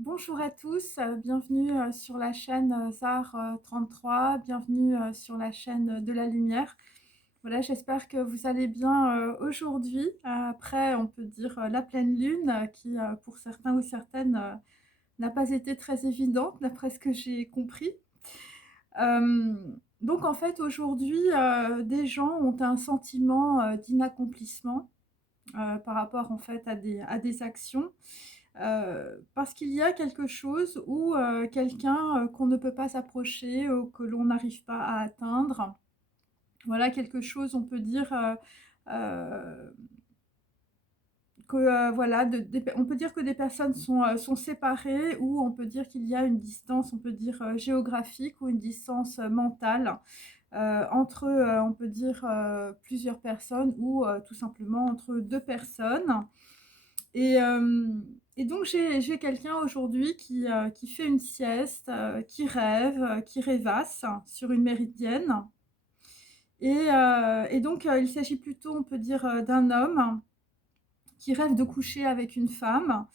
Bonjour à tous, bienvenue sur la chaîne ZAR 33, bienvenue sur la chaîne de la lumière. Voilà, j'espère que vous allez bien aujourd'hui, après on peut dire la pleine lune qui pour certains ou certaines n'a pas été très évidente d'après ce que j'ai compris. Donc en fait aujourd'hui des gens ont un sentiment d'inaccomplissement par rapport en fait à des actions. Parce qu'il y a quelque chose ou quelqu'un qu'on ne peut pas s'approcher ou que l'on n'arrive pas à atteindre. Voilà quelque chose, on peut dire euh, que voilà, on peut dire que des personnes sont séparées ou on peut dire qu'il y a une distance, on peut dire géographique ou une distance mentale entre, on peut dire, plusieurs personnes ou tout simplement entre deux personnes. Et, et donc j'ai quelqu'un aujourd'hui qui fait une sieste, qui rêve, qui rêvasse sur une méridienne. Et donc il s'agit plutôt, on peut dire, d'un homme qui rêve de coucher avec une femme.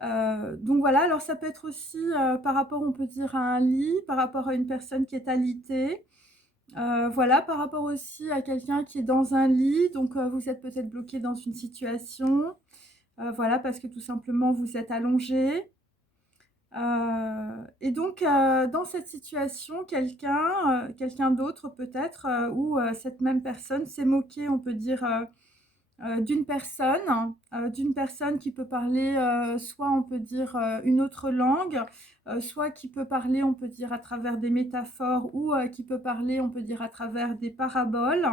Donc voilà, alors ça peut être aussi par rapport, on peut dire, à un lit, par rapport à une personne qui est alitée. Voilà, par rapport aussi à quelqu'un qui est dans un lit, donc vous êtes peut-être bloqué dans une situation. Voilà, parce que tout simplement vous êtes allongé. Et donc, dans cette situation, quelqu'un d'autre peut-être, ou cette même personne s'est moquée, on peut dire, d'une personne qui peut parler, soit on peut dire une autre langue, soit qui peut parler, on peut dire, à travers des métaphores, ou qui peut parler, on peut dire, à travers des paraboles.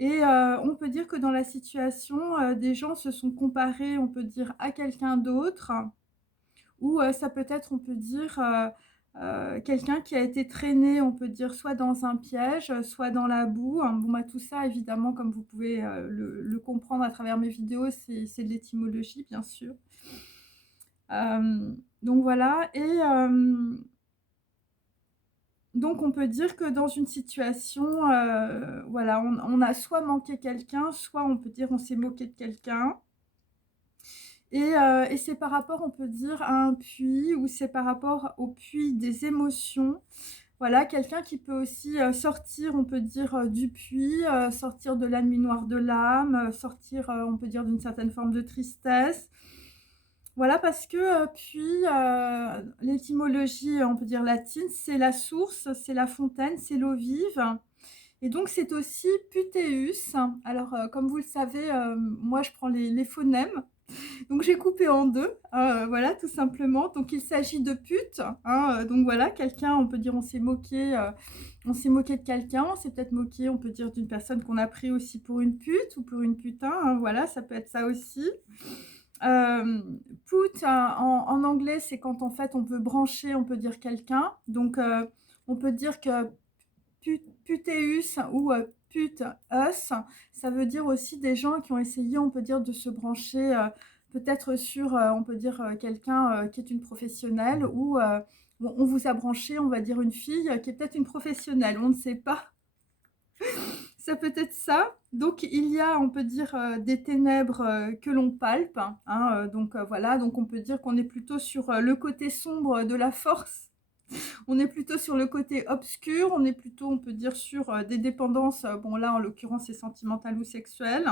Et on peut dire que dans la situation, des gens se sont comparés, on peut dire, à quelqu'un d'autre, ou ça peut être, on peut dire, quelqu'un qui a été traîné, on peut dire, soit dans un piège, soit dans la boue. Bon, bah, tout ça, évidemment, comme vous pouvez le comprendre à travers mes vidéos, c'est de l'étymologie, bien sûr. Donc voilà, et donc on peut dire que dans une situation, voilà, on a soit manqué quelqu'un, soit on peut dire on s'est moqué de quelqu'un. Et c'est par rapport, on peut dire, à un puits, ou c'est par rapport au puits des émotions. Voilà, quelqu'un qui peut aussi sortir, on peut dire, du puits, sortir de la nuit noire de l'âme, sortir, on peut dire, d'une certaine forme de tristesse. Voilà, parce que puits, l'étymologie, on peut dire latine, c'est la source, c'est la fontaine, c'est l'eau vive. Et donc c'est aussi puteus. Alors, comme vous le savez, moi je prends les phonèmes. Donc j'ai coupé en deux, voilà, tout simplement. Donc il s'agit de pute, hein, donc voilà, quelqu'un, on peut dire, on s'est moqué de quelqu'un, on s'est peut-être moqué, on peut dire, d'une personne qu'on a pris aussi pour une pute ou pour une putain, hein, voilà, ça peut être ça aussi. Euh, Put en anglais, c'est quand en fait on veut brancher, on peut dire quelqu'un. Donc on peut dire que puteus ou pute us, ça veut dire aussi des gens qui ont essayé, on peut dire, de se brancher peut-être sur, on peut dire, quelqu'un qui est une professionnelle, ou on vous a branché, on va dire, une fille qui est peut-être une professionnelle, on ne sait pas. Ça peut être ça. Donc il y a, on peut dire, des ténèbres que l'on palpe, hein, donc voilà, donc on peut dire qu'on est plutôt sur le côté sombre de la force. On est plutôt sur le côté obscur, on est plutôt, on peut dire, sur des dépendances, bon là en l'occurrence c'est sentimental ou sexuel.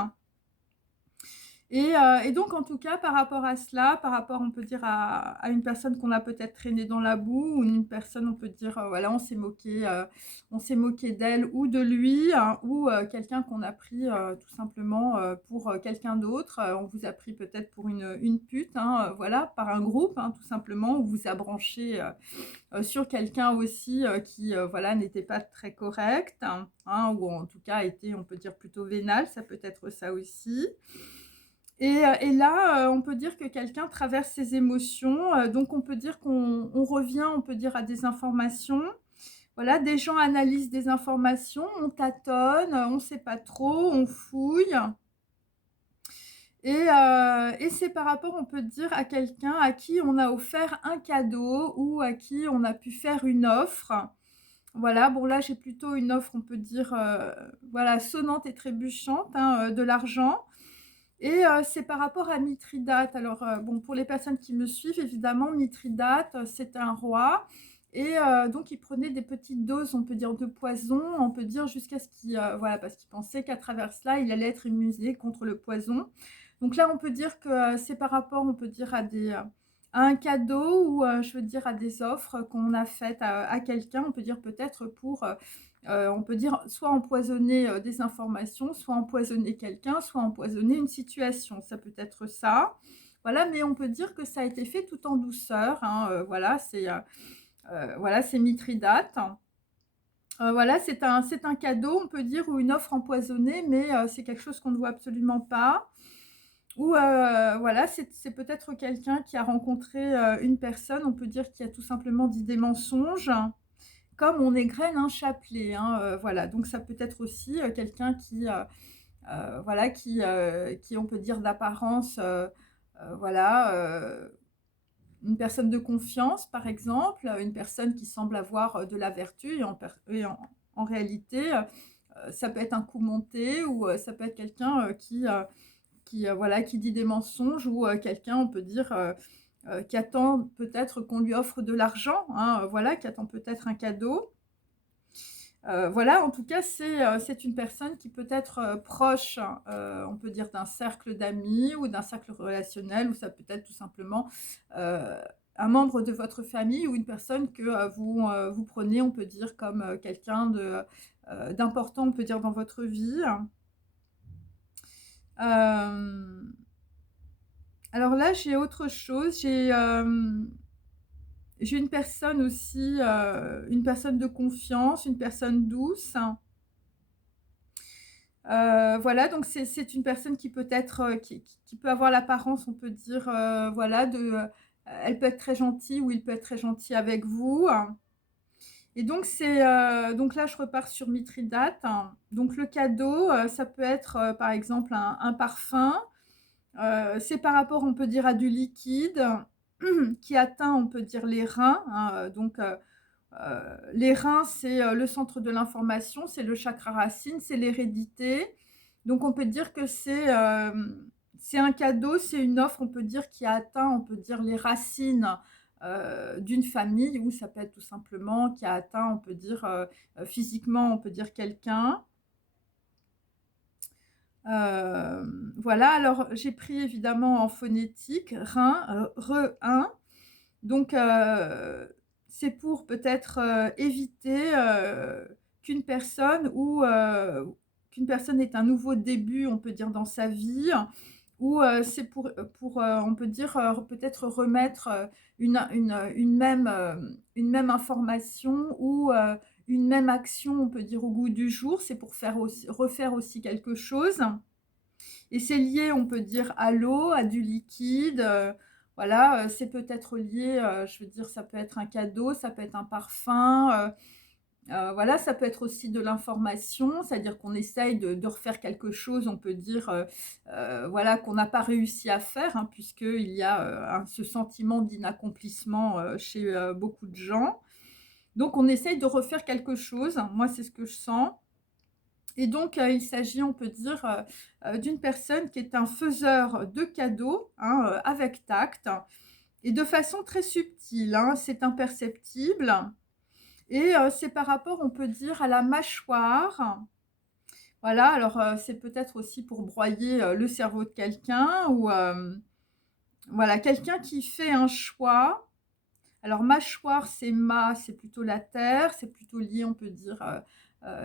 Et donc, en tout cas, par rapport à cela, par rapport, on peut dire, à une personne qu'on a peut-être traînée dans la boue, ou une personne, on peut dire, voilà, on s'est moqué d'elle ou de lui, hein, ou quelqu'un qu'on a pris tout simplement pour quelqu'un d'autre. On vous a pris peut-être pour une pute, hein, voilà, par un groupe, hein, tout simplement, ou vous a branché sur quelqu'un aussi qui, voilà, n'était pas très correct, hein, ou en tout cas était, on peut dire, plutôt vénal, ça peut être ça aussi. Et là, on peut dire que quelqu'un traverse ses émotions, donc on peut dire qu'on revient, on peut dire, à des informations. Voilà, des gens analysent des informations, on tâtonne, on ne sait pas trop, on fouille. Et c'est par rapport, on peut dire, à quelqu'un à qui on a offert un cadeau ou à qui on a pu faire une offre. Voilà, bon là j'ai plutôt une offre, on peut dire, voilà, sonnante et trébuchante, hein, de l'argent. Et c'est par rapport à Mithridate. Alors, bon, pour les personnes qui me suivent, évidemment, Mithridate, c'est un roi et donc il prenait des petites doses, on peut dire, de poison, on peut dire jusqu'à ce qu'il, voilà, parce qu'il pensait qu'à travers cela, il allait être immunisé contre le poison. Donc là, on peut dire que, c'est par rapport, on peut dire, à un cadeau ou, je veux dire, à des offres qu'on a faites à quelqu'un. On peut dire peut-être pour, on peut dire soit empoisonner des informations, soit empoisonner quelqu'un, soit empoisonner une situation. Ça peut être ça. Voilà, mais on peut dire que ça a été fait tout en douceur, hein, voilà, c'est Mithridate. Voilà, c'est un cadeau, on peut dire, ou une offre empoisonnée, mais c'est quelque chose qu'on ne voit absolument pas. Ou voilà, c'est peut-être quelqu'un qui a rencontré une personne, on peut dire, qui a tout simplement dit des mensonges, comme on égrène un chapelet, hein, voilà. Donc ça peut être aussi quelqu'un qui, voilà, qui, on peut dire, d'apparence, voilà, une personne de confiance, par exemple, une personne qui semble avoir de la vertu et en réalité, ça peut être un coup monté ou ça peut être quelqu'un qui, voilà, qui dit des mensonges ou quelqu'un, on peut dire, qui attend peut-être qu'on lui offre de l'argent, hein, voilà, qui attend peut-être un cadeau. Voilà, en tout cas, c'est une personne qui peut être proche, on peut dire, d'un cercle d'amis ou d'un cercle relationnel, ou ça peut être tout simplement euh, un membre de votre famille ou une personne que vous prenez, on peut dire, comme quelqu'un d'important, on peut dire, dans votre vie. Euh, alors là, j'ai autre chose. J'ai une personne aussi, une personne de confiance, une personne douce. Voilà, donc c'est une personne qui peut être, qui peut avoir l'apparence, on peut dire, voilà, elle peut être très gentille ou il peut être très gentil avec vous. Et donc donc là, je repars sur Mithridate. Donc le cadeau, ça peut être, par exemple, un parfum. C'est par rapport, on peut dire, à du liquide qui atteint, on peut dire, les reins, hein, donc les reins, c'est le centre de l'information, c'est le chakra racine, c'est l'hérédité. Donc on peut dire que c'est un cadeau, c'est une offre, on peut dire, qui a atteint, on peut dire, les racines d'une famille, ou ça peut être tout simplement qui a atteint, on peut dire, physiquement, on peut dire quelqu'un. Euh, voilà, alors j'ai pris évidemment en phonétique, rein, re-un. Donc, c'est pour peut-être éviter qu'une personne ou qu'une personne ait un nouveau début, on peut dire, dans sa vie, ou c'est pour on peut dire, peut-être remettre une même information ou une même action, on peut dire, au goût du jour. C'est pour refaire aussi quelque chose. Et c'est lié, on peut dire, à l'eau, à du liquide. Voilà, c'est peut-être lié, je veux dire, ça peut être un cadeau, ça peut être un parfum. Voilà, ça peut être aussi de l'information, c'est-à-dire qu'on essaye de refaire quelque chose, on peut dire, voilà, qu'on n'a pas réussi à faire, hein, puisqu'il y a ce sentiment d'inaccomplissement chez beaucoup de gens. Donc, on essaye de refaire quelque chose. Moi, c'est ce que je sens. Et donc, il s'agit, on peut dire, d'une personne qui est un faiseur de cadeaux, hein, avec tact et de façon très subtile, hein, c'est imperceptible. Et c'est par rapport, on peut dire, à la mâchoire. Voilà, alors c'est peut-être aussi pour broyer le cerveau de quelqu'un ou voilà, quelqu'un qui fait un choix. Alors mâchoire, c'est plutôt la terre, c'est plutôt lié, on peut dire,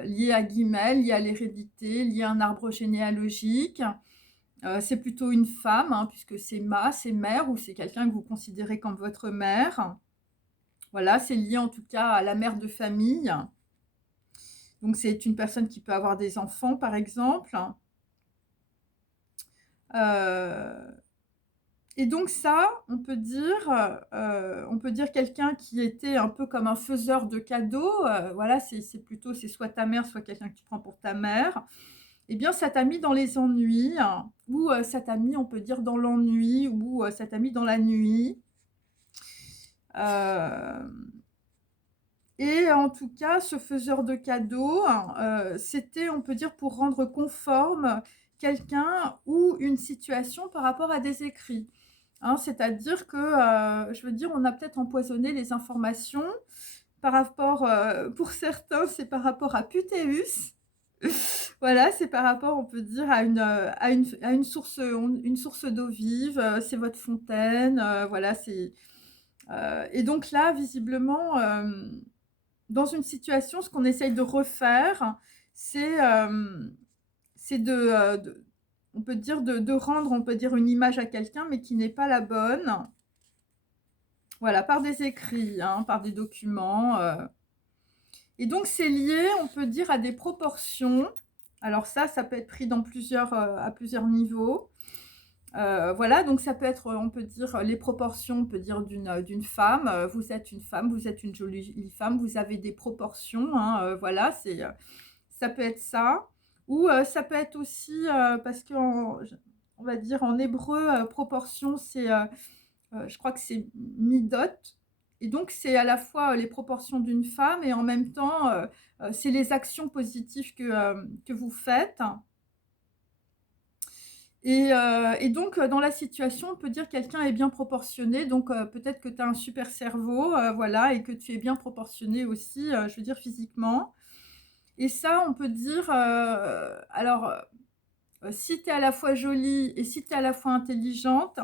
lié à guillemets, lié à l'hérédité, lié à un arbre généalogique. C'est plutôt une femme, hein, puisque c'est mère ou c'est quelqu'un que vous considérez comme votre mère. Voilà, c'est lié en tout cas à la mère de famille. Donc c'est une personne qui peut avoir des enfants, par exemple. Euh, Et donc ça, on peut dire quelqu'un qui était un peu comme un faiseur de cadeaux, voilà, c'est soit ta mère, soit quelqu'un que tu prends pour ta mère. Eh bien, ça t'a mis dans les ennuis, hein, ou ça t'a mis, on peut dire, dans l'ennui, ou ça t'a mis dans la nuit. Euh, et en tout cas, ce faiseur de cadeaux, c'était, on peut dire, pour rendre conforme quelqu'un ou une situation par rapport à des écrits. Hein, c'est-à-dire que, je veux dire, on a peut-être empoisonné les informations par rapport, pour certains, c'est par rapport à Putéus. Voilà, c'est par rapport, on peut dire, à une source d'eau vive, c'est votre fontaine, voilà, et donc là, visiblement, dans une situation, ce qu'on essaye de refaire, c'est, de on peut dire de rendre, on peut dire, une image à quelqu'un, mais qui n'est pas la bonne. Voilà, par des écrits, hein, par des documents, et donc c'est lié, on peut dire, à des proportions. Alors ça peut être pris dans à plusieurs niveaux. Voilà, donc ça peut être, on peut dire, les proportions, on peut dire, d'une femme. Vous êtes une femme, vous êtes une jolie femme, vous avez des proportions, hein, voilà, ça peut être ça. Ou ça peut être aussi, parce qu'on on va dire en hébreu, proportion, je crois que c'est midot. Et donc c'est à la fois les proportions d'une femme et en même temps, c'est les actions positives que vous faites. Et donc, dans la situation, on peut dire que quelqu'un est bien proportionné. Donc, peut-être que tu as un super cerveau, voilà, et que tu es bien proportionné aussi, je veux dire physiquement. Et ça, on peut dire, alors, si tu es à la fois jolie et si tu es à la fois intelligente,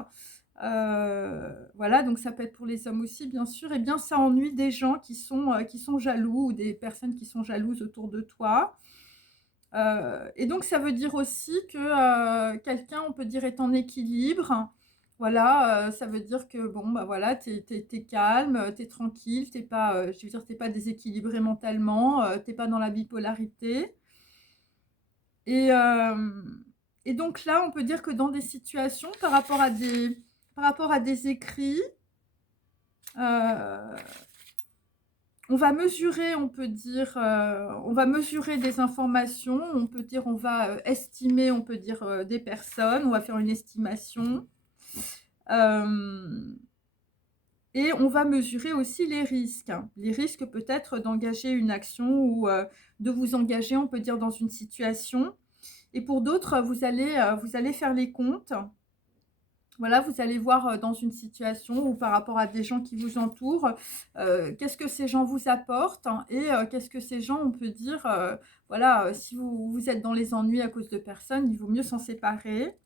voilà, donc ça peut être pour les hommes aussi, bien sûr, et bien ça ennuie des gens qui sont jaloux ou des personnes qui sont jalouses autour de toi. Et donc ça veut dire aussi que, quelqu'un, on peut dire, est en équilibre. Voilà, ça veut dire que bon, bah, voilà, tu es calme, tu es tranquille, tu pas, je veux dire, tu pas déséquilibré mentalement, tu pas dans la bipolarité. Et donc là, on peut dire que dans des situations, par rapport à des écrits, heu on va mesurer, on peut dire, on va mesurer des informations, on peut dire, on va, estimer, on peut dire, des personnes, on va faire une estimation. Hem Et on va mesurer aussi les risques. Les risques peut-être d'engager une action ou, de vous engager, on peut dire, dans une situation. Et pour d'autres, vous allez faire les comptes. Voilà, vous allez voir, dans une situation ou par rapport à des gens qui vous entourent, qu'est-ce que ces gens vous apportent, hein, et qu'est-ce que ces gens, on peut dire, voilà, si vous êtes dans les ennuis à cause de personnes, il vaut mieux s'en séparer.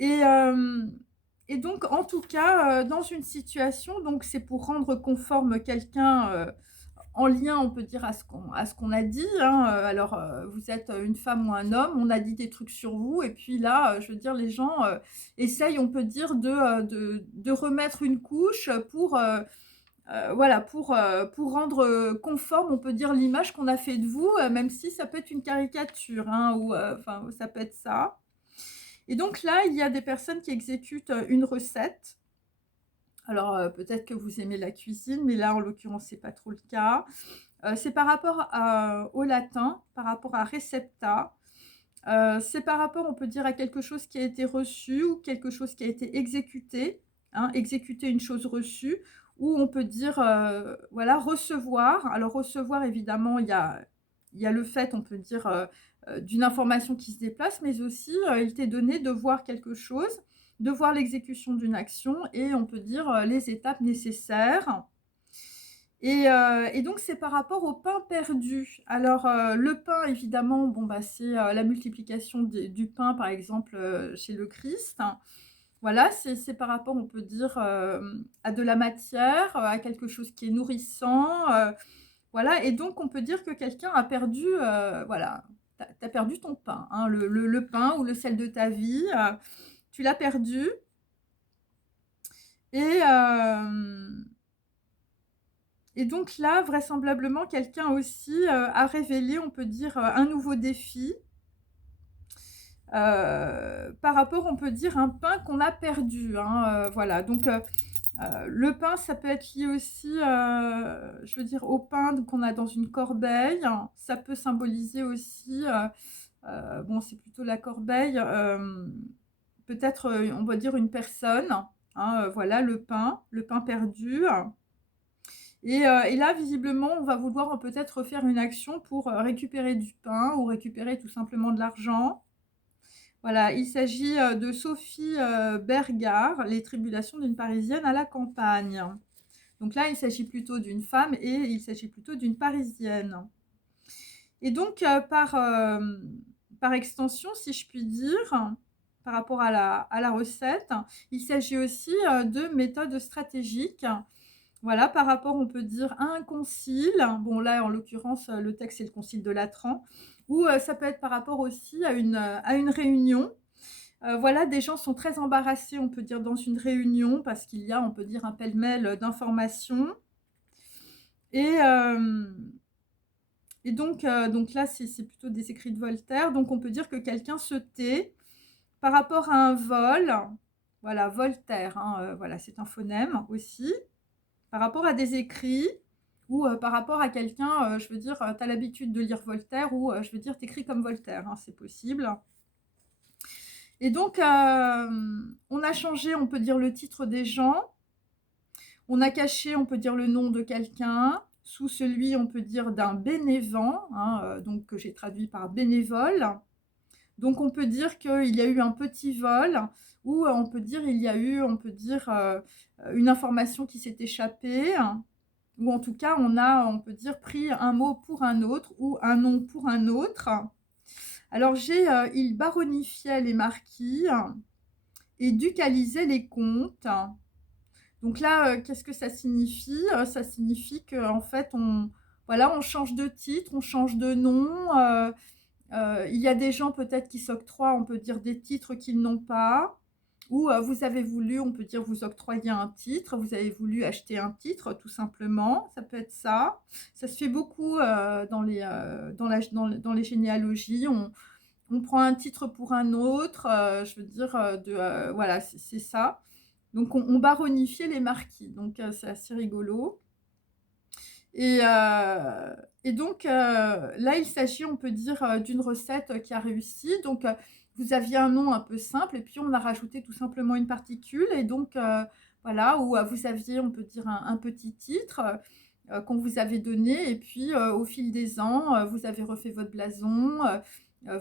Et donc en tout cas, dans une situation, donc c'est pour rendre conforme quelqu'un, en lien, on peut dire, à ce qu'on a dit, hein, alors, vous êtes une femme ou un homme, on a dit des trucs sur vous et puis là, je veux dire, les gens, essayent, on peut dire, de remettre une couche pour, voilà, pour rendre, conforme, on peut dire, l'image qu'on a fait de vous, même si ça peut être une caricature, hein, ou, enfin, ça peut être ça. Et donc là, il y a des personnes qui exécutent, une recette. Alors, peut-être que vous aimez la cuisine, mais là, en l'occurrence, c'est pas trop le cas. C'est par rapport au latin, par rapport à recepta. C'est par rapport, on peut dire, à quelque chose qui a été reçu ou quelque chose qui a été exécuté, hein, exécuter une chose reçue, ou on peut dire, voilà, recevoir. Alors recevoir, évidemment, il y a le fait, on peut dire, d'une information qui se déplace, mais aussi, il t'est donné de voir quelque chose, de voir l'exécution d'une action et on peut dire, les étapes nécessaires. Et donc c'est par rapport au pain perdu. Alors, le pain, évidemment, bon, bah, c'est, la multiplication du pain, par exemple, chez le Christ. Voilà, c'est par rapport, on peut dire, à de la matière, à quelque chose qui est nourrissant, voilà. Et donc on peut dire que quelqu'un a perdu, voilà, tu as perdu ton pain, hein, le pain ou le sel de ta vie, tu l'as perdu. Et Et donc là, vraisemblablement, quelqu'un aussi, a révélé, on peut dire, un nouveau défi, par rapport, on peut dire, un pain qu'on a perdu, hein, voilà. Donc, le pain, ça peut être lié aussi, je veux dire, au pain qu'on a dans une corbeille. Ça peut symboliser aussi, bon, c'est plutôt la corbeille, peut-être, on va dire une personne, hein, voilà, le pain perdu. Et là, visiblement, on va vouloir peut-être faire une action pour récupérer du pain ou récupérer tout simplement de l'argent. Voilà, il s'agit, de Sophie, Bergard, Les tribulations d'une Parisienne à la campagne. Donc là, il s'agit plutôt d'une femme et il s'agit plutôt d'une Parisienne. Et donc, par extension, si je puis dire, par rapport à la recette, il s'agit aussi, de méthodes stratégiques. Voilà, par rapport, on peut dire, à un concile. Bon, là, en l'occurrence, le texte, c'est le concile de Latran. Ou ça peut être par rapport aussi à une réunion. Voilà, des gens sont très embarrassés, on peut dire, dans une réunion, parce qu'il y a, on peut dire, un pêle-mêle d'informations. Et, donc là, c'est plutôt des écrits de Voltaire. Donc on peut dire que quelqu'un se tait par rapport à un vol. Voilà, Voltaire, hein, voilà, c'est un phonème aussi. Par rapport à des écrits ou par rapport à quelqu'un, je veux dire, tu as l'habitude de lire Voltaire ou je veux dire, tu écris comme Voltaire, hein, c'est possible. Et donc, on a changé, on peut dire, le titre des gens. On a caché, on peut dire, le nom de quelqu'un sous celui, on peut dire, d'un bénévent, hein, donc que j'ai traduit par bénévole. Donc on peut dire qu'il y a eu un petit vol ou on peut dire il y a eu, on peut dire, une information qui s'est échappée, ou en tout cas on peut dire pris un mot pour un autre ou un nom pour un autre. Alors j'ai il baronifiait les marquis et ducalisait les comtes. Donc là, qu'est-ce que ça signifie? Ça signifie qu'en fait voilà, on change de titre, on change de nom. Il y a des gens peut-être qui s'octroient, on peut dire, des titres qu'ils n'ont pas. Ou vous avez voulu, on peut dire, vous octroyer un titre, vous avez voulu acheter un titre, tout simplement. Ça peut être ça. Ça se fait beaucoup dans les généalogies. On prend un titre pour un autre, je veux dire, voilà, c'est ça. Donc on baronifiait les marquis. Donc c'est assez rigolo. Et, donc là, il s'agit, on peut dire, d'une recette qui a réussi. Donc vous aviez un nom un peu simple et puis on a rajouté tout simplement une particule. Et donc voilà, où vous aviez, on peut dire, un petit titre qu'on vous avait donné. Et puis au fil des ans, vous avez refait votre blason.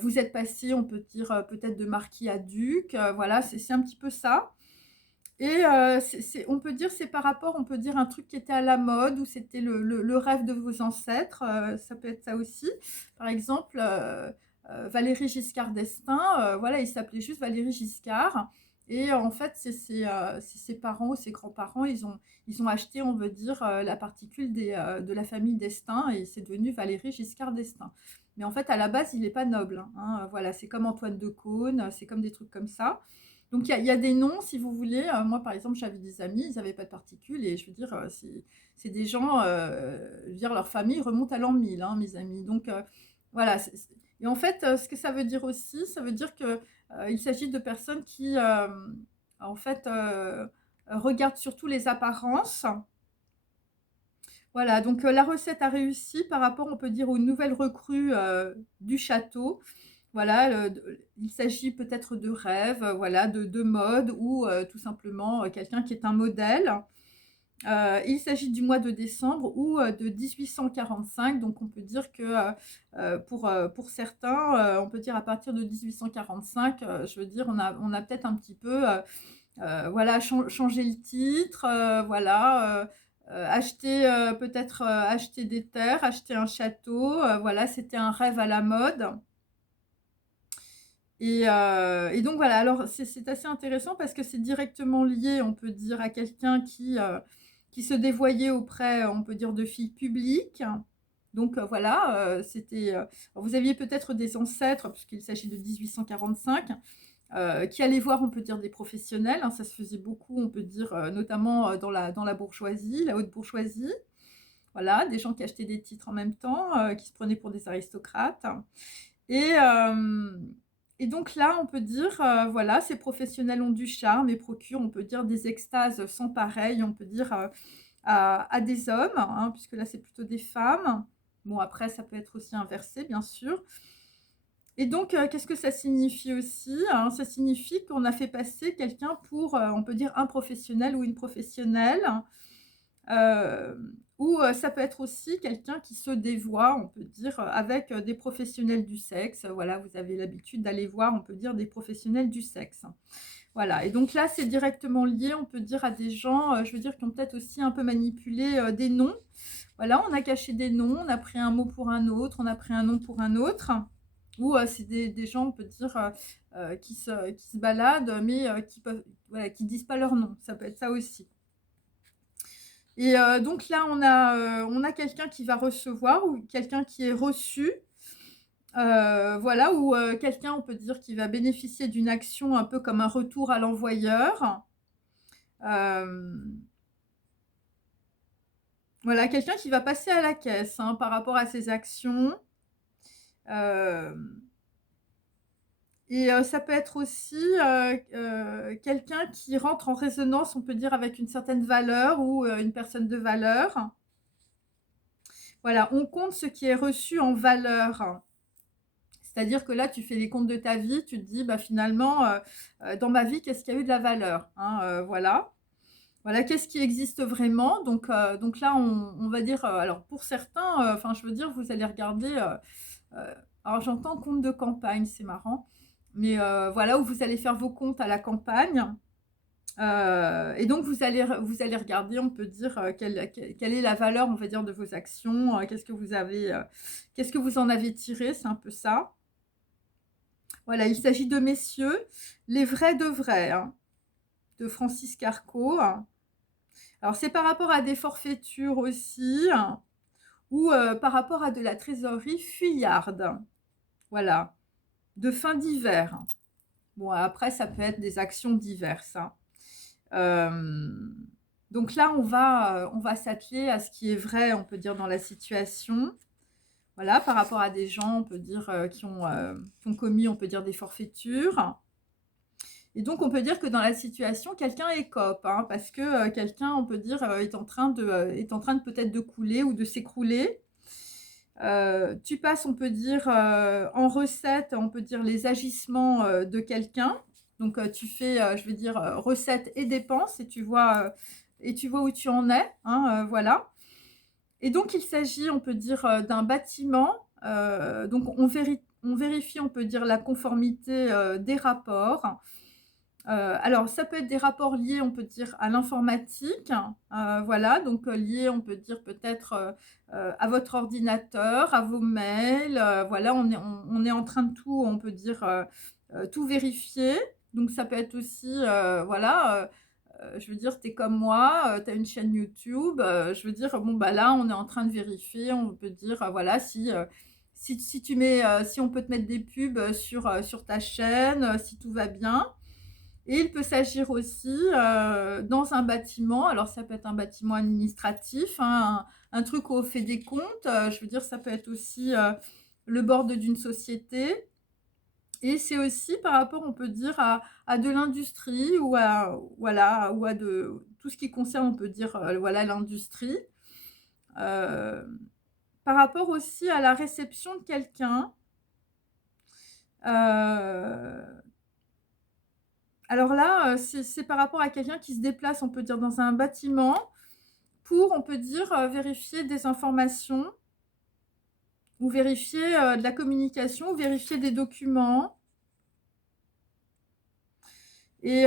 Vous êtes passé, on peut dire, peut-être de marquis à duc. Voilà, c'est un petit peu ça. Et on peut dire, c'est par rapport, on peut dire, un truc qui était à la mode ou c'était le rêve de vos ancêtres. Ça peut être ça aussi. Par exemple, Valéry Giscard d'Estaing, voilà, il s'appelait juste Valéry Giscard. Et en fait, c'est ses parents ou ses grands-parents, ils ont acheté, on veut dire, la particule de la famille d'Estaing et c'est devenu Valéry Giscard d'Estaing. Mais en fait, à la base, il n'est pas noble, hein. Voilà, c'est comme Antoine de Caunes, c'est comme des trucs comme ça. Donc il y a des noms, si vous voulez. Moi, par exemple, j'avais des amis, ils n'avaient pas de particules et je veux dire, c'est des gens, je veux dire, leur famille remonte à l'an 1000, hein, mes amis. Donc voilà. Et en fait, ce que ça veut dire aussi, ça veut dire que il s'agit de personnes qui, en fait, regardent surtout les apparences. Voilà, donc la recette a réussi par rapport, on peut dire, aux nouvelles recrues du château. Voilà, il s'agit peut-être de rêves, voilà, de mode ou tout simplement quelqu'un qui est un modèle. Il s'agit du mois de décembre ou de 1845, donc on peut dire que pour certains, on peut dire à partir de 1845, je veux dire, on a peut-être un petit peu voilà, changé le titre, voilà. Acheter peut-être acheter des terres, acheter un château, voilà, c'était un rêve à la mode. Et donc voilà, alors c'est assez intéressant parce que c'est directement lié, on peut dire, à quelqu'un qui se dévoyait auprès, on peut dire, de filles publiques. Donc voilà, vous aviez peut-être des ancêtres, puisqu'il s'agit de 1845, qui allaient voir, on peut dire, des professionnels, hein. Ça se faisait beaucoup, on peut dire, notamment dans la bourgeoisie, la haute bourgeoisie. Voilà, des gens qui achetaient des titres en même temps, qui se prenaient pour des aristocrates. Et, et donc là, on peut dire, voilà, ces professionnels ont du charme et procurent, on peut dire, des extases sans pareil, on peut dire, à des hommes, hein, puisque là, c'est plutôt des femmes. Bon, après, ça peut être aussi inversé, bien sûr. Et donc, qu'est-ce que ça signifie aussi, hein? Ça signifie qu'on a fait passer quelqu'un pour, on peut dire, un professionnel ou une professionnelle. Ou ça peut être aussi quelqu'un qui se dévoie, on peut dire, avec des professionnels du sexe. Voilà, vous avez l'habitude d'aller voir, on peut dire, des professionnels du sexe. Voilà, et donc là, c'est directement lié, on peut dire, à des gens, je veux dire, qui ont peut-être aussi un peu manipulé des noms. Voilà, on a caché des noms, on a pris un mot pour un autre, on a pris un nom pour un autre. Ou c'est des gens, on peut dire, qui se baladent, mais qui peuvent, voilà, qui disent pas leur nom. Ça peut être ça aussi. Et donc là, on a quelqu'un qui va recevoir ou quelqu'un qui est reçu. Voilà, ou quelqu'un, on peut dire, qui va bénéficier d'une action un peu comme un retour à l'envoyeur. Voilà, quelqu'un qui va passer à la caisse hein, par rapport à ses actions. Et ça peut être aussi quelqu'un qui rentre en résonance, on peut dire, avec une certaine valeur ou une personne de valeur. Voilà, on compte ce qui est reçu en valeur. C'est-à-dire que là, tu fais les comptes de ta vie, tu te dis, bah, finalement, dans ma vie, qu'est-ce qui a eu de la valeur hein, voilà. Voilà, qu'est-ce qui existe vraiment donc là, on va dire, alors pour certains, enfin, je veux dire, vous allez regarder, alors j'entends compte de campagne, c'est marrant, mais voilà, où vous allez faire vos comptes à la campagne. Et donc, vous allez regarder, on peut dire, quelle est la valeur, on va dire, de vos actions, qu'est-ce que vous en avez tiré, c'est un peu ça. Voilà, il s'agit de messieurs, les vrais de vrais, hein, de Francis Carco. Alors, c'est par rapport à des forfaitures aussi, hein, ou par rapport à de la trésorerie fuyarde. Voilà, de fin d'hiver. Bon, après, ça peut être des actions diverses. Hein. Donc là, on va s'atteler à ce qui est vrai, on peut dire, dans la situation. Voilà, par rapport à des gens, on peut dire, qui ont commis, on peut dire, des forfaitures. Et donc, on peut dire que dans la situation, quelqu'un écope, hein, parce que quelqu'un, on peut dire, est en train de peut-être de couler ou de s'écrouler. Tu passes, on peut dire, en recette, on peut dire les agissements de quelqu'un. Donc, tu fais, je veux dire, recettes et dépenses et tu vois où tu en es. Hein, voilà. Et donc, il s'agit, on peut dire, d'un bâtiment. Donc, on vérifie, on peut dire, la conformité des rapports. Alors, ça peut être des rapports liés, on peut dire, à l'informatique. Voilà, donc liés, on peut dire, peut-être à votre ordinateur, à vos mails. Voilà, on est en train de tout, on peut dire, tout vérifier. Donc, ça peut être aussi, voilà, je veux dire, tu es comme moi, tu as une chaîne YouTube. Je veux dire, bon, bah là, on est en train de vérifier. On peut dire, voilà, si tu mets, si on peut te mettre des pubs sur ta chaîne, si tout va bien. Et il peut s'agir aussi dans un bâtiment, alors ça peut être un bâtiment administratif, hein, un truc où on fait des comptes, je veux dire ça peut être aussi le board d'une société. Et c'est aussi par rapport, on peut dire, à de l'industrie ou voilà, ou à de tout ce qui concerne, on peut dire, voilà, l'industrie. Euh, Par rapport aussi à la réception de quelqu'un. Euh, Alors là, c'est par rapport à quelqu'un qui se déplace, on peut dire, dans un bâtiment pour, on peut dire, vérifier des informations ou vérifier de la communication ou vérifier des documents. Et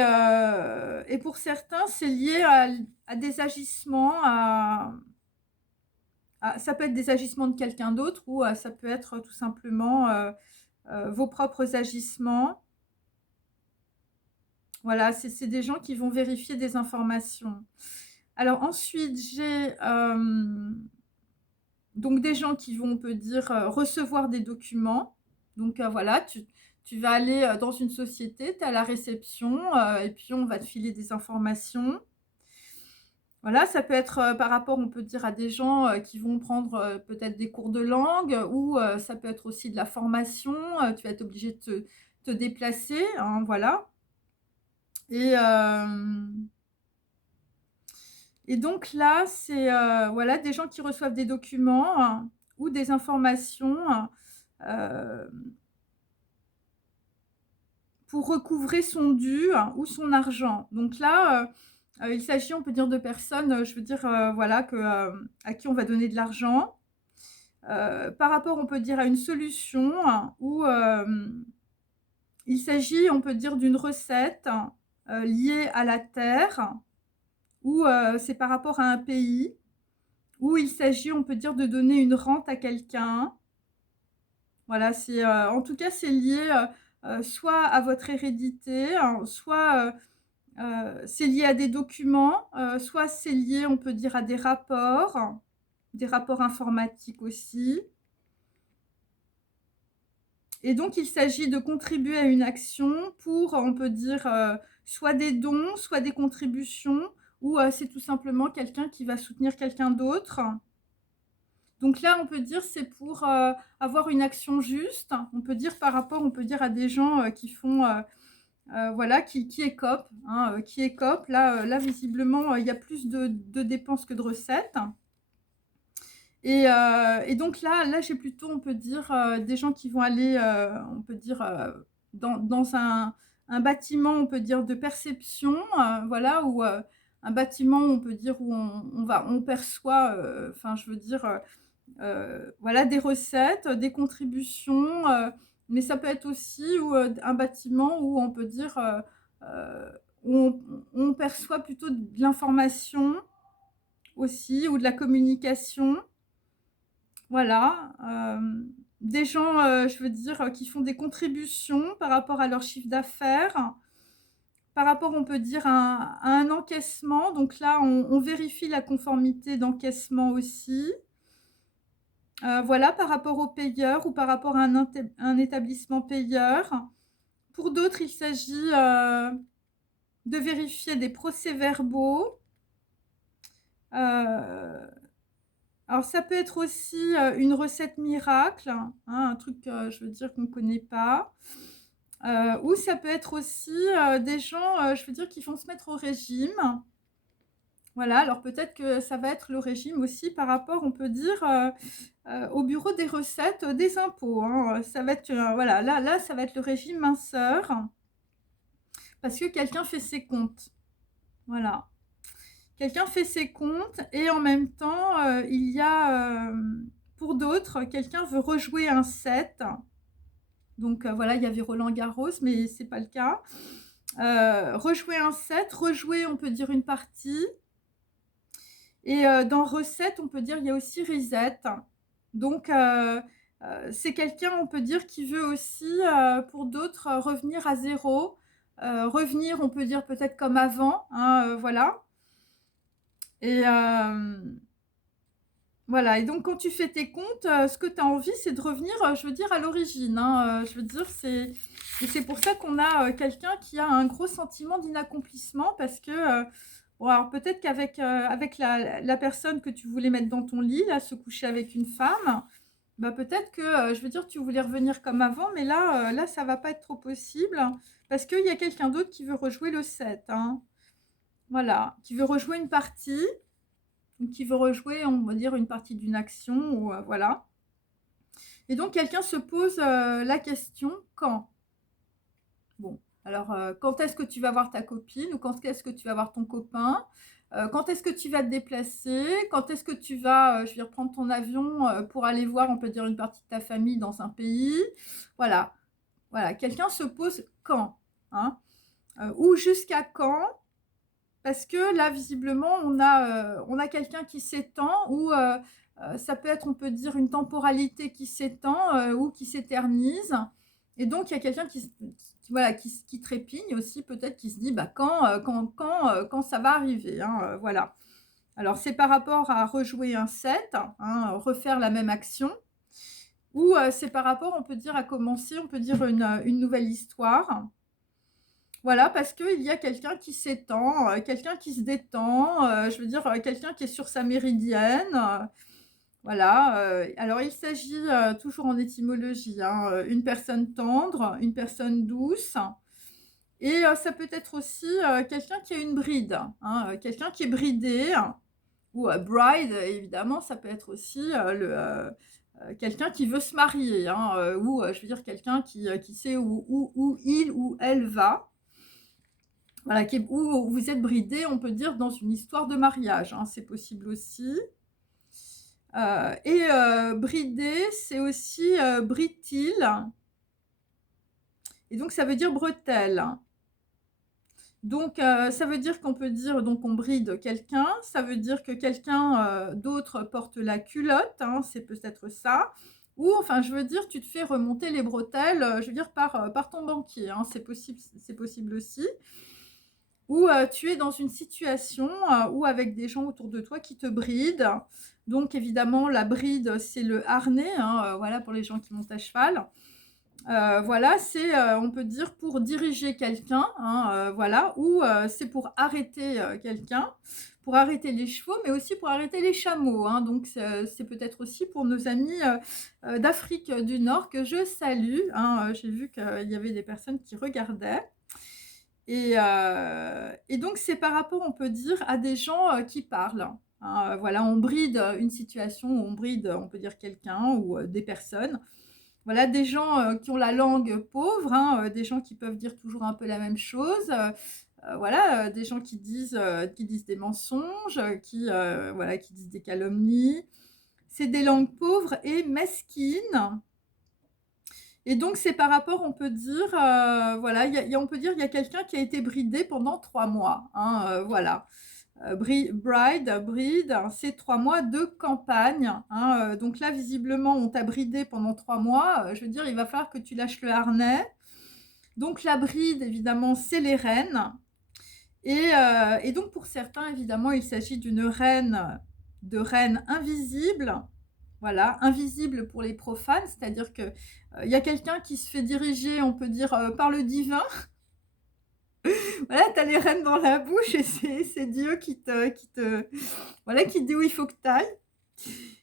pour certains, c'est lié à des agissements, ça peut être des agissements de quelqu'un d'autre ou ça peut être tout simplement vos propres agissements. Voilà, c'est des gens qui vont vérifier des informations. Alors ensuite, j'ai donc des gens qui vont, on peut dire, recevoir des documents. Donc voilà, tu vas aller dans une société, tu es à la réception, et puis on va te filer des informations. Voilà, ça peut être par rapport, on peut dire, à des gens qui vont prendre peut-être des cours de langue, ou ça peut être aussi de la formation, tu vas être obligé de te déplacer, hein, voilà. Et donc là, c'est voilà, des gens qui reçoivent des documents hein, ou des informations euh, pour recouvrer son dû hein, ou son argent. Donc là, Il s'agit, on peut dire, de personnes, je veux dire, voilà, à qui on va donner de l'argent. Par rapport, on peut dire, à une solution où il s'agit, on peut dire, d'une recette liée à la terre, ou c'est par rapport à un pays, où il s'agit, on peut dire, de donner une rente à quelqu'un. Voilà, en tout cas, c'est lié soit à votre hérédité, hein, soit c'est lié à des documents, soit c'est lié, on peut dire, à des rapports informatiques aussi. Et donc, il s'agit de contribuer à une action pour, on peut dire, soit des dons, soit des contributions, ou c'est tout simplement quelqu'un qui va soutenir quelqu'un d'autre. Donc là, on peut dire, c'est pour avoir une action juste. On peut dire par rapport, on peut dire à des gens qui font, voilà, qui écopent, hein, qui écopent. Là, visiblement, il y a plus de dépenses que de recettes. Et donc là, j'ai plutôt, on peut dire, des gens qui vont aller, on peut dire, dans un bâtiment, on peut dire, de perception, voilà, ou un bâtiment, on peut dire, où on perçoit, enfin, je veux dire, voilà, des recettes, des contributions, mais ça peut être aussi un bâtiment où on peut dire, où on perçoit plutôt de l'information aussi, ou de la communication. Voilà, des gens, je veux dire, qui font des contributions par rapport à leur chiffre d'affaires, par rapport, on peut dire, à un encaissement. Donc là, on vérifie la conformité d'encaissement aussi. Voilà, par rapport aux payeurs ou par rapport à un établissement payeur. Pour d'autres, il s'agit de vérifier des procès-verbaux. Alors, ça peut être aussi une recette miracle, hein, un truc, je veux dire, qu'on ne connaît pas. Ou ça peut être aussi des gens, je veux dire, qui vont se mettre au régime. Voilà, alors peut-être que ça va être le régime aussi par rapport, on peut dire, au bureau des recettes des impôts, hein. Ça va être, voilà, là, ça va être le régime minceur, parce que quelqu'un fait ses comptes. Voilà. Quelqu'un fait ses comptes et en même temps, il y a, pour d'autres, quelqu'un veut rejouer un set. Donc voilà, il y avait Roland Garros, mais c'est pas le cas. Rejouer un set, rejouer, on peut dire, une partie. Et dans recette, on peut dire, il y a aussi reset. Donc c'est quelqu'un, on peut dire, qui veut aussi, pour d'autres, revenir à zéro. Revenir, on peut dire, peut-être comme avant, hein, voilà. Et voilà, et donc quand tu fais tes comptes, ce que tu as envie, c'est de revenir, je veux dire, à l'origine, hein, je veux dire, et c'est pour ça qu'on a quelqu'un qui a un gros sentiment d'inaccomplissement, parce que, bon, alors peut-être qu'avec avec la personne que tu voulais mettre dans ton lit, là, se coucher avec une femme, bah peut-être que, je veux dire, tu voulais revenir comme avant, mais là, ça va pas être trop possible, parce qu'il y a quelqu'un d'autre qui veut rejouer le set, hein. Voilà, qui veut rejouer une partie, ou qui veut rejouer, on va dire, une partie d'une action, ou voilà. Et donc, quelqu'un se pose la question, quand? Bon, alors, quand est-ce que tu vas voir ta copine, ou quand est-ce que tu vas voir ton copain? Quand est-ce que tu vas te déplacer? Quand est-ce que tu vas, je veux dire, prendre ton avion pour aller voir, on peut dire, une partie de ta famille dans un pays? Voilà, voilà, quelqu'un se pose quand, hein? Ou jusqu'à quand? Parce que là, visiblement, on a quelqu'un qui s'étend, ou ça peut être, on peut dire, une temporalité qui s'étend ou qui s'éternise. Et donc, il y a quelqu'un voilà, qui trépigne aussi, peut-être, qui se dit, bah, quand ça va arriver, hein, voilà. Alors, c'est par rapport à rejouer un set, hein, refaire la même action, ou c'est par rapport, on peut dire, à commencer, on peut dire, une nouvelle histoire. Voilà, parce qu'il y a quelqu'un qui s'étend, quelqu'un qui se détend, je veux dire, quelqu'un qui est sur sa méridienne. Voilà, alors il s'agit, toujours en étymologie, hein, une personne tendre, une personne douce, et ça peut être aussi quelqu'un qui a une bride, hein, quelqu'un qui est bridé, ou bride, évidemment, ça peut être aussi quelqu'un qui veut se marier, hein, ou je veux dire quelqu'un qui sait où il ou elle va. voilà, où vous êtes bridé, on peut dire, dans une histoire de mariage, hein, c'est possible aussi. Bridé, c'est aussi bretelle, et donc ça veut dire bretelle. Donc ça veut dire qu'on peut dire, donc on bride quelqu'un, ça veut dire que quelqu'un d'autre porte la culotte, hein, c'est peut-être ça. Ou enfin, je veux dire, tu te fais remonter les bretelles, je veux dire, par ton banquier, hein, c'est possible aussi. Ou tu es dans une situation où avec des gens autour de toi qui te brident. Donc évidemment, la bride, c'est le harnais, hein, voilà, pour les gens qui montent à cheval. Voilà, c'est, on peut dire, pour diriger quelqu'un, hein, voilà, ou c'est pour arrêter quelqu'un, pour arrêter les chevaux, mais aussi pour arrêter les chameaux, hein. Donc c'est peut-être aussi pour nos amis d'Afrique du Nord que je salue, hein. J'ai vu qu'il y avait des personnes qui regardaient. Et donc c'est par rapport, on peut dire, à des gens qui parlent, hein. Voilà, on bride une situation, on bride, on peut dire, quelqu'un ou des personnes. Voilà, des gens qui ont la langue pauvre, hein, des gens qui peuvent dire toujours un peu la même chose. Voilà, des gens qui disent des mensonges, voilà, qui disent des calomnies. C'est des langues pauvres et mesquines. Et donc, c'est par rapport, on peut dire, voilà, on peut dire, il y a quelqu'un qui a été bridé pendant 3 mois, hein, voilà. Bride, hein, c'est 3 mois de campagne, hein, donc là, visiblement, on t'a bridé pendant 3 mois, je veux dire, il va falloir que tu lâches le harnais. Donc la bride, évidemment, c'est les rênes. Et donc, pour certains, évidemment, il s'agit d'une reine, de reine invisible. Voilà, invisible pour les profanes, c'est-à-dire que il y a quelqu'un qui se fait diriger, on peut dire, par le divin. Voilà, tu as les rênes dans la bouche et c'est Dieu voilà, qui dit où il faut que tu ailles.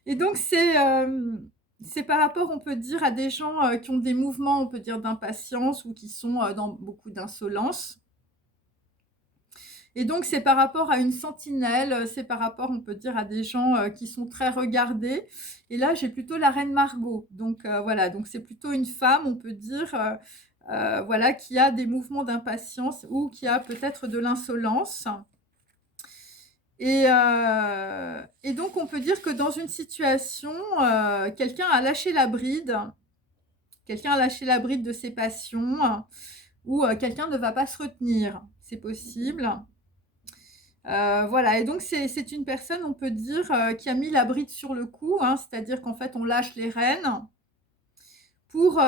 Et donc, c'est par rapport, on peut dire, à des gens qui ont des mouvements, on peut dire, d'impatience ou qui sont dans beaucoup d'insolence. Et donc, c'est par rapport à une sentinelle, c'est par rapport, on peut dire, à des gens qui sont très regardés. Et là, j'ai plutôt la reine Margot. Donc, voilà, donc c'est plutôt une femme, on peut dire, voilà, qui a des mouvements d'impatience ou qui a peut-être de l'insolence. Et donc, on peut dire que dans une situation, quelqu'un a lâché la bride. Quelqu'un a lâché la bride de ses passions ou quelqu'un ne va pas se retenir. C'est possible. Voilà, et donc c'est une personne, on peut dire, qui a mis la bride sur le cou, hein, c'est-à-dire qu'en fait, on lâche les rênes pour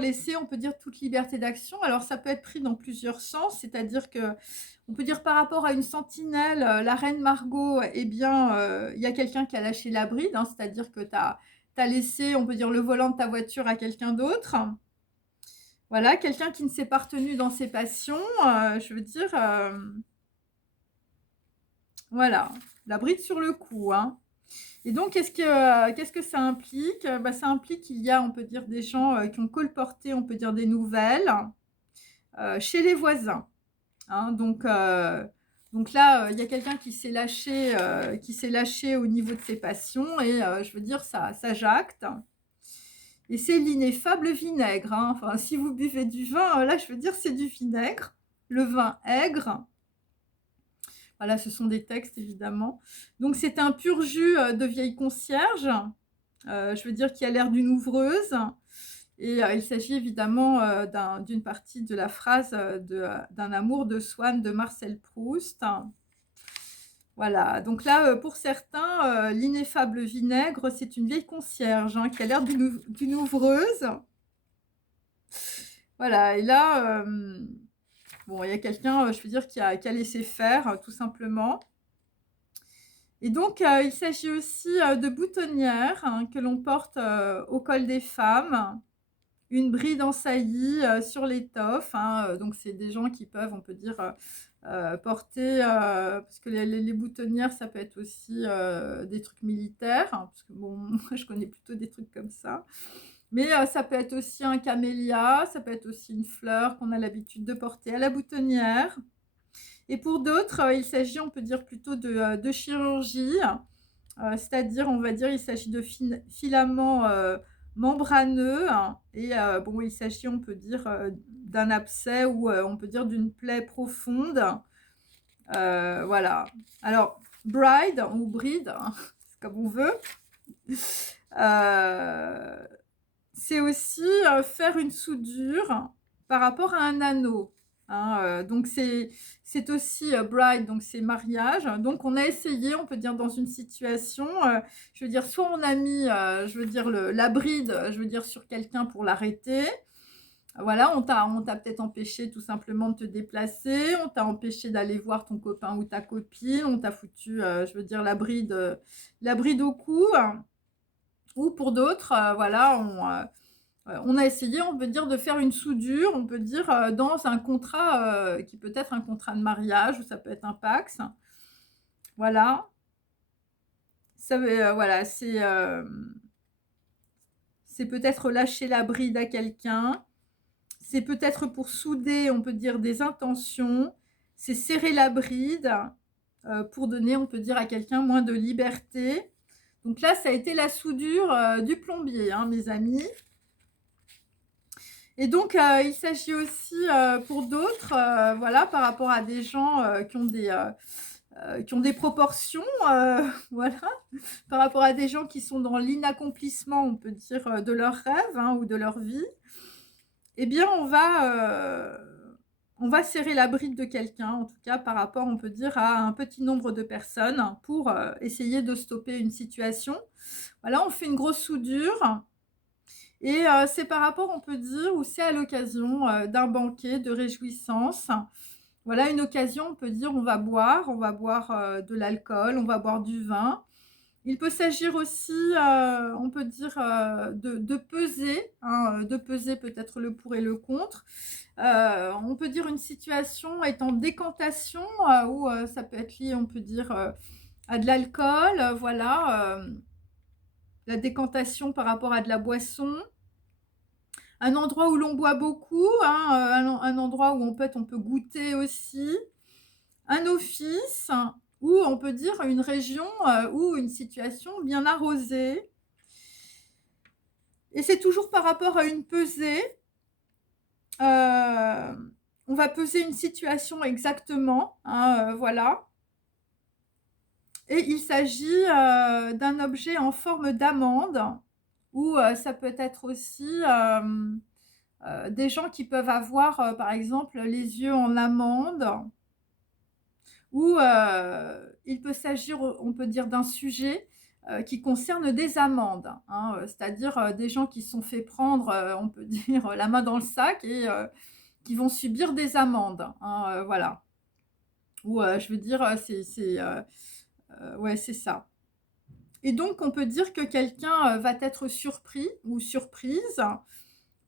laisser, on peut dire, toute liberté d'action. Alors, ça peut être pris dans plusieurs sens, c'est-à-dire que, on peut dire, par rapport à une sentinelle, la reine Margot, eh bien, il y a quelqu'un qui a lâché la bride, hein, c'est-à-dire que tu as laissé, on peut dire, le volant de ta voiture à quelqu'un d'autre. Voilà, quelqu'un qui ne s'est pas retenu dans ses passions, je veux dire, voilà, la bride sur le cou, hein. Et donc, qu'est-ce que ça implique? Bah, ça implique qu'il y a, on peut dire, des gens qui ont colporté, on peut dire, des nouvelles chez les voisins, hein. Donc là, il y a quelqu'un qui s'est lâché au niveau de ses passions et je veux dire, ça jacte. Et c'est l'ineffable vinaigre, hein. Enfin, si vous buvez du vin, là, je veux dire, c'est du vinaigre. Le vin aigre. Voilà, ce sont des textes, évidemment. Donc, c'est un pur jus de vieille concierge, je veux dire, qui a l'air d'une ouvreuse. Et il s'agit évidemment d'une partie de la phrase d'un amour de Swann de Marcel Proust. Voilà, donc là, pour certains, l'ineffable vinaigre, c'est une vieille concierge, hein, qui a l'air d'une ouvreuse. Voilà, et là, bon, il y a quelqu'un, je veux dire, qui a laissé faire, tout simplement. Et donc, il s'agit aussi de boutonnières, hein, que l'on porte au col des femmes, une bride en saillie sur l'étoffe, hein, donc c'est des gens qui peuvent, on peut dire, porter, parce que les boutonnières, ça peut être aussi des trucs militaires, hein, parce que bon, moi je connais plutôt des trucs comme ça. Mais ça peut être aussi un camélia, ça peut être aussi une fleur qu'on a l'habitude de porter à la boutonnière. Et pour d'autres, il s'agit, on peut dire, plutôt de chirurgie, c'est-à-dire, on va dire, il s'agit de filaments membraneux, hein, et bon, il s'agit, on peut dire, d'un abcès ou on peut dire d'une plaie profonde. Voilà. Alors, bride ou bride, hein, c'est comme on veut. Euh, c'est aussi faire une soudure par rapport à un anneau. Hein, donc c'est aussi bride, donc c'est mariage. Donc on a essayé, on peut dire dans une situation, je veux dire soit on a mis, je veux dire la bride, je veux dire sur quelqu'un pour l'arrêter. Voilà, on t'a peut-être empêché tout simplement de te déplacer, on t'a empêché d'aller voir ton copain ou ta copine, on t'a foutu, je veux dire la bride au cou. Ou pour d'autres, voilà, on a essayé, on peut dire, de faire une soudure, on peut dire, dans un contrat qui peut être un contrat de mariage ou ça peut être un Pacs. Voilà. Ça veut, voilà, c'est peut-être lâcher la bride à quelqu'un. C'est peut-être pour souder, on peut dire, des intentions. C'est serrer la bride pour donner, on peut dire, à quelqu'un moins de liberté. Donc là, ça a été la soudure du plombier, hein, mes amis. Et donc, il s'agit aussi pour d'autres, voilà, par rapport à des gens qui ont des proportions, voilà, par rapport à des gens qui sont dans l'inaccomplissement, on peut dire, de leurs rêves, hein, ou de leur vie. Eh bien, on va serrer la bride de quelqu'un, en tout cas par rapport, on peut dire, à un petit nombre de personnes pour essayer de stopper une situation. Voilà, on fait une grosse soudure. Et c'est par rapport, on peut dire, ou c'est à l'occasion d'un banquet de réjouissance. Voilà, une occasion, on peut dire, on va boire de l'alcool, on va boire du vin. Il peut s'agir aussi, on peut dire, de peser, hein, de peser peut-être le pour et le contre. On peut dire une situation est en décantation, ou ça peut être lié, on peut dire, à de l'alcool, voilà, la décantation par rapport à de la boisson. Un endroit où l'on boit beaucoup, hein, un endroit où on peut goûter aussi. Un office, ou on peut dire une région ou une situation bien arrosée. Et c'est toujours par rapport à une pesée. On va peser une situation exactement, hein, voilà. Et il s'agit d'un objet en forme d'amande, ou ça peut être aussi des gens qui peuvent avoir, par exemple, les yeux en amande, ou il peut s'agir, on peut dire, d'un sujet qui concerne des amendes, hein, c'est-à-dire des gens qui se sont fait prendre, on peut dire, la main dans le sac et qui vont subir des amendes, hein, voilà. Ou je veux dire, ouais, c'est ça. Et donc, on peut dire que quelqu'un va être surpris ou surprise,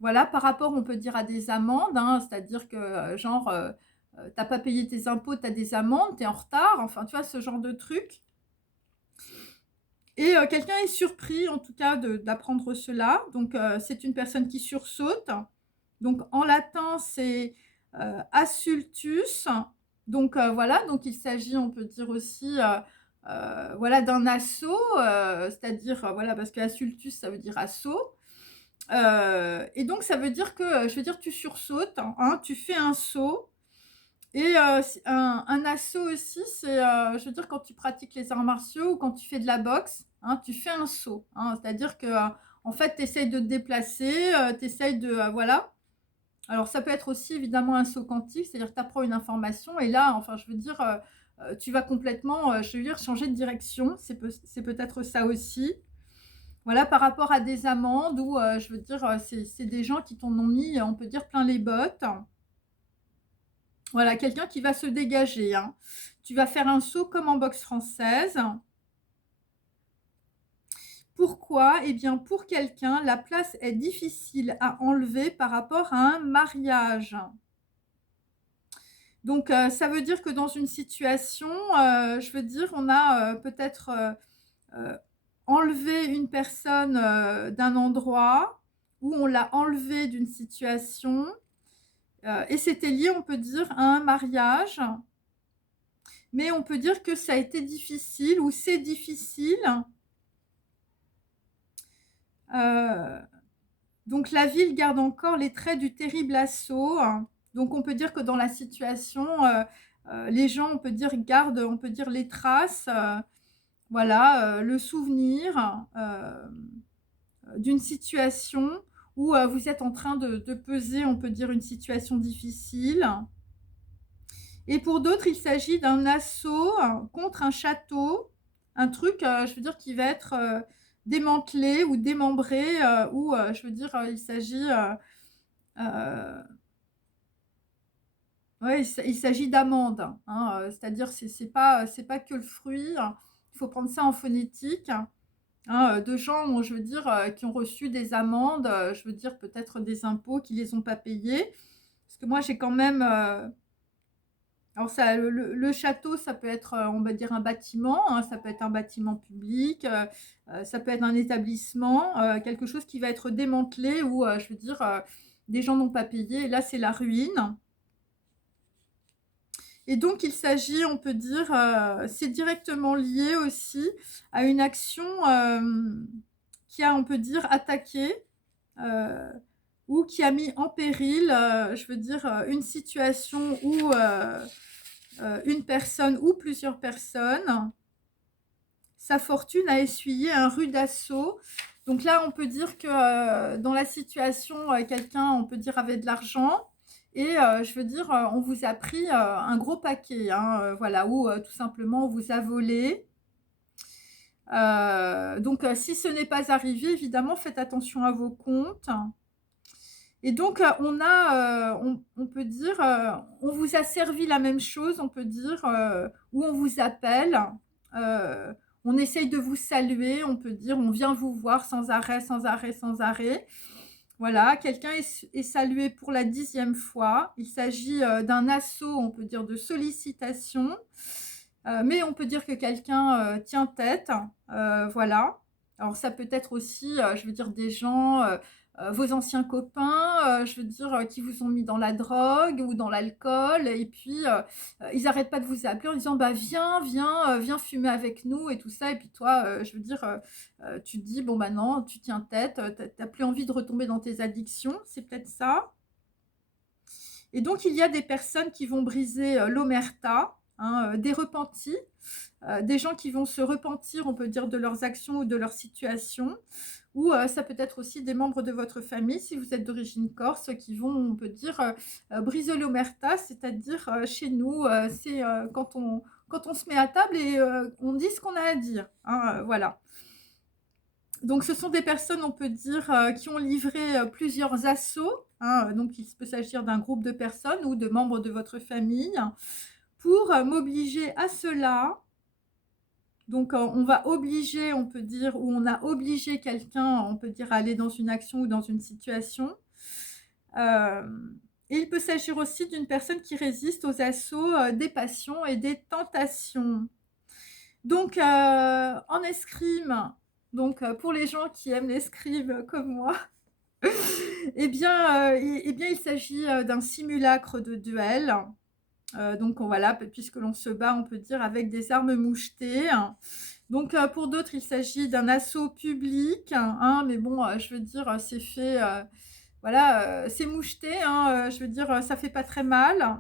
voilà, par rapport, on peut dire, à des amendes, hein, c'est-à-dire que, genre, t'as pas payé tes impôts, t'as des amendes, t'es en retard, enfin, tu vois, ce genre de truc. Et quelqu'un est surpris, en tout cas, d'apprendre cela. Donc, c'est une personne qui sursaute. Donc, en latin, c'est assultus. Donc, voilà, donc il s'agit, on peut dire aussi, voilà, d'un assaut, c'est-à-dire, voilà, parce que assultus, ça veut dire assaut. Et donc, ça veut dire que, je veux dire, tu sursautes, hein, tu fais un saut. Et un assaut aussi, c'est, je veux dire, quand tu pratiques les arts martiaux ou quand tu fais de la boxe, hein, tu fais un saut. Hein, c'est-à-dire que, en fait, tu essayes de te déplacer, tu essayes de, voilà. Alors, ça peut être aussi évidemment un saut quantique, c'est-à-dire que tu apprends une information et là, enfin, je veux dire, tu vas complètement, je veux dire, changer de direction. C'est peut-être ça aussi. Voilà, par rapport à des amendes ou, je veux dire, c'est des gens qui t'en ont mis, on peut dire, plein les bottes. Voilà, quelqu'un qui va se dégager, hein. Tu vas faire un saut comme en boxe française. Pourquoi? Eh bien, pour quelqu'un, la place est difficile à enlever par rapport à un mariage. Donc, ça veut dire que dans une situation, je veux dire, on a peut-être enlevé une personne d'un endroit, ou on l'a enlevé d'une situation, et c'était lié, on peut dire, à un mariage. Mais on peut dire que ça a été difficile ou c'est difficile Donc la ville garde encore les traits du terrible assaut. Donc on peut dire que dans la situation, les gens, on peut dire, gardent, on peut dire, les traces, voilà, le souvenir d'une situation où vous êtes en train de peser, on peut dire, une situation difficile. Et pour d'autres, il s'agit d'un assaut contre un château, un truc, je veux dire, qui va être démantelé ou démembré, ou je veux dire, il s'agit, ouais, il s'agit d'amandes, hein, c'est-à-dire c'est pas que le fruit. Il faut prendre ça en phonétique, hein, de gens, je veux dire, qui ont reçu des amendes, je veux dire peut-être des impôts qui les ont pas payés. Parce que moi j'ai quand même, alors ça, le château, ça peut être, on va dire, un bâtiment, hein, ça peut être un bâtiment public, ça peut être un établissement, quelque chose qui va être démantelé ou, je veux dire, des gens n'ont pas payé et là c'est la ruine. Et donc il s'agit, on peut dire, c'est directement lié aussi à une action, qui a, on peut dire, attaqué, heu, ou qui a mis en péril, je veux dire, une situation où, une personne ou plusieurs personnes, sa fortune a essuyé un rude assaut. Donc là, on peut dire que, dans la situation, quelqu'un, on peut dire, avait de l'argent et je veux dire, on vous a pris, un gros paquet, hein, voilà, ou tout simplement on vous a volé. Donc si ce n'est pas arrivé, évidemment, faites attention à vos comptes. Et donc on peut dire, on vous a servi la même chose, on peut dire, ou on vous appelle, heu, on essaye de vous saluer, on peut dire, on vient vous voir sans arrêt, sans arrêt, sans arrêt. Voilà, quelqu'un est salué pour la 10e fois. Il s'agit, d'un assaut, on peut dire, de sollicitation, mais on peut dire que quelqu'un, tient tête, voilà. Alors ça peut être aussi, je veux dire, des gens, vos anciens copains, je veux dire, qui vous ont mis dans la drogue ou dans l'alcool et puis, ils arrêtent pas de vous appeler en disant: «Bah, viens, viens, viens fumer avec nous» et tout ça et puis toi, je veux dire, tu te dis: «Bon, bah, non», tu tiens tête, tu as plus envie de retomber dans tes addictions, c'est peut-être ça. Et donc il y a des personnes qui vont briser, l'omerta, hein, des repentis, des gens qui vont se repentir, on peut dire, de leurs actions ou de leur situation. Ou ça peut être aussi des membres de votre famille, si vous êtes d'origine corse, qui vont, on peut dire, briser l'omerta, c'est-à-dire, chez nous, c'est, quand on se met à table et on dit ce qu'on a à dire, hein, voilà. Donc ce sont des personnes, on peut dire, qui ont livré, plusieurs assauts, hein, donc il peut s'agir d'un groupe de personnes ou de membres de votre famille pour, m'obliger à cela. Donc on va obliger, on peut dire, ou on a obligé quelqu'un, on peut dire, à aller dans une action ou dans une situation. Et il peut s'agir aussi d'une personne qui résiste aux assauts, des passions et des tentations. Donc en escrime, donc pour les gens qui aiment l'escrime comme moi, eh bien il s'agit, d'un simulacre de duel. Donc voilà, puisque l'on se bat, on peut dire, avec des armes mouchetées. Donc pour d'autres, il s'agit d'un assaut public, hein, mais bon, je veux dire, c'est fait, voilà, c'est moucheté, hein, je veux dire, ça fait pas très mal.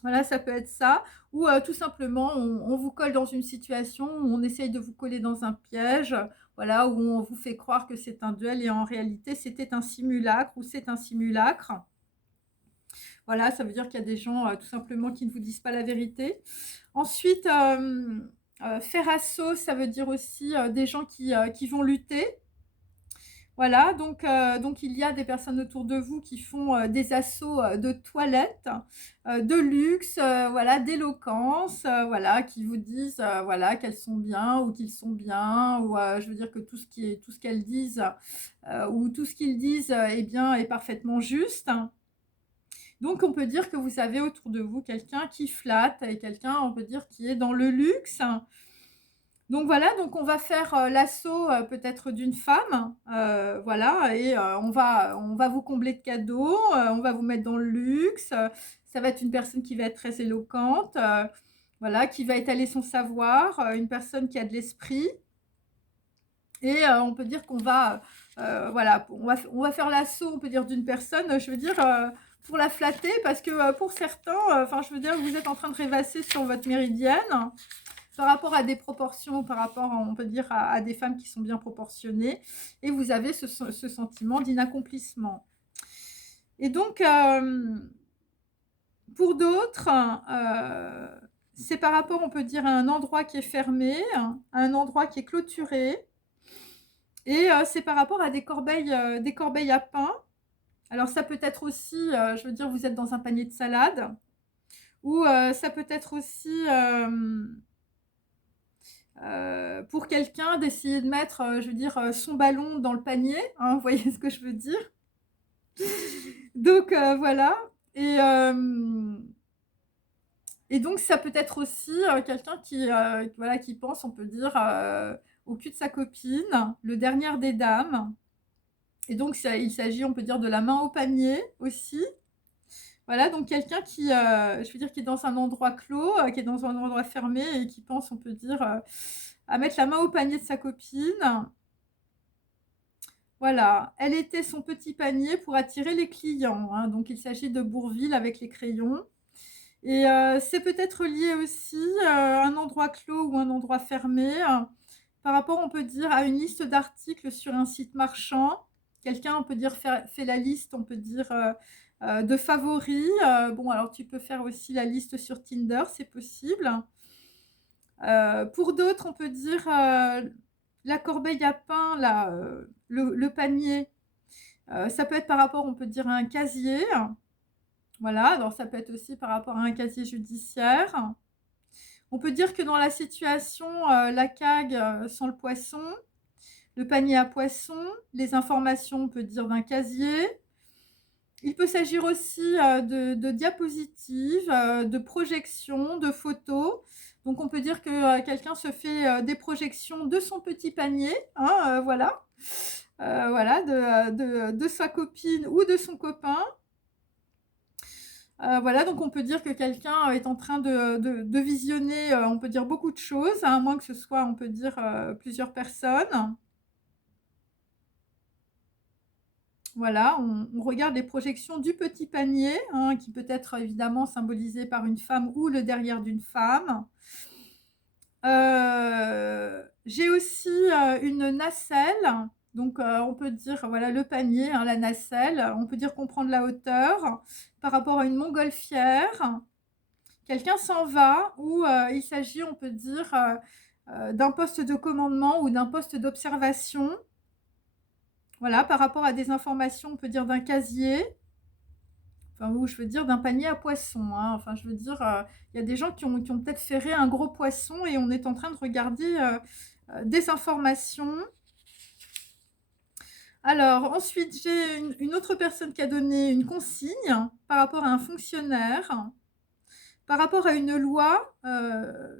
Voilà, ça peut être ça ou tout simplement on vous colle dans une situation où on essaye de vous coller dans un piège, voilà, où on vous fait croire que c'est un duel et en réalité, c'était un simulacre ou c'est un simulacre. Voilà, ça veut dire qu'il y a des gens, tout simplement qui ne vous disent pas la vérité. Ensuite, faire assaut, ça veut dire aussi, des gens qui vont lutter. Voilà, donc il y a des personnes autour de vous qui font, des assauts, de toilette, de luxe, voilà, d'éloquence, voilà, qui vous disent, voilà, qu'elles sont bien ou qu'ils sont bien ou, je veux dire que tout ce qu'elles disent, ou tout ce qu'ils disent, eh bien, est parfaitement juste. Donc on peut dire que vous avez autour de vous quelqu'un qui flatte et quelqu'un, on peut dire, qui est dans le luxe. Donc voilà, donc on va faire, l'assaut, peut-être d'une femme, voilà et on va vous combler de cadeaux, on va vous mettre dans le luxe, ça va être une personne qui va être très éloquente, voilà, qui va étaler son savoir, une personne qui a de l'esprit Et on peut dire qu'on va, voilà, on va faire l'assaut, on peut dire, d'une personne, je veux dire, pour la flatter parce que, pour certains, enfin, je veux dire, vous êtes en train de rêvasser sur votre méridienne par rapport à des proportions, par rapport, on peut dire, à des femmes qui sont bien proportionnées et vous avez ce sentiment d'inaccomplissement. Et donc, pour d'autres, c'est par rapport, on peut dire, à un endroit qui est fermé, à un endroit qui est clôturé. Et c'est par rapport à des corbeilles à pain. Alors ça peut être aussi, je veux dire, vous êtes dans un panier de salade ou ça peut être aussi, pour quelqu'un d'essayer de mettre, je veux dire, son ballon dans le panier, hein, vous voyez ce que je veux dire? Donc voilà. Et donc ça peut être aussi, quelqu'un qui, voilà, qui pense, on peut dire, au cul de sa copine, le dernier des dames. Et donc il s'agit, on peut dire, de la main au panier aussi. Voilà, donc quelqu'un qui, je veux dire, qui est dans un endroit clos, qui est dans un endroit fermé et qui pense, on peut dire, à mettre la main au panier de sa copine. Voilà, elle était son petit panier pour attirer les clients, hein. Donc il s'agit de Bourvil avec les crayons. Et c'est peut-être lié aussi, à un endroit clos ou un endroit fermé, par rapport, on peut dire, à une liste d'articles sur un site marchand. Quelqu'un, on peut dire, fait la liste, on peut dire, de favoris. Bon, alors tu peux faire aussi la liste sur Tinder, c'est possible. Pour d'autres, on peut dire, la corbeille à pain, là, le panier, ça peut être par rapport, on peut dire, à un casier. Voilà, alors ça peut être aussi par rapport à un casier judiciaire. On peut dire que dans la situation, la CAG sans le poisson, le panier à poisson, les informations, on peut dire, d'un casier. Il peut s'agir aussi de diapositives, de projections, de photos. Donc on peut dire que quelqu'un se fait des projections de son petit panier, hein, voilà, voilà, de sa copine ou de son copain. Voilà, donc on peut dire que quelqu'un est en train de visionner, on peut dire, beaucoup de choses, à moins que ce soit, on peut dire, plusieurs personnes. Voilà, on regarde les projections du petit panier, hein, qui peut être évidemment symbolisé par une femme ou le derrière d'une femme. J'ai aussi une nacelle, donc on peut dire, voilà, le panier, hein, la nacelle, on peut dire qu'on prend de la hauteur par rapport à une montgolfière. Quelqu'un s'en va ou il s'agit, on peut dire, d'un poste de commandement ou d'un poste d'observation. Voilà, par rapport à des informations, on peut dire, d'un casier, enfin, ou je veux dire d'un panier à poissons, hein. Enfin, je veux dire, il y a des gens qui ont peut-être ferré un gros poisson et on est en train de regarder des informations. Alors ensuite, j'ai une autre personne qui a donné une consigne par rapport à un fonctionnaire, par rapport à une loi,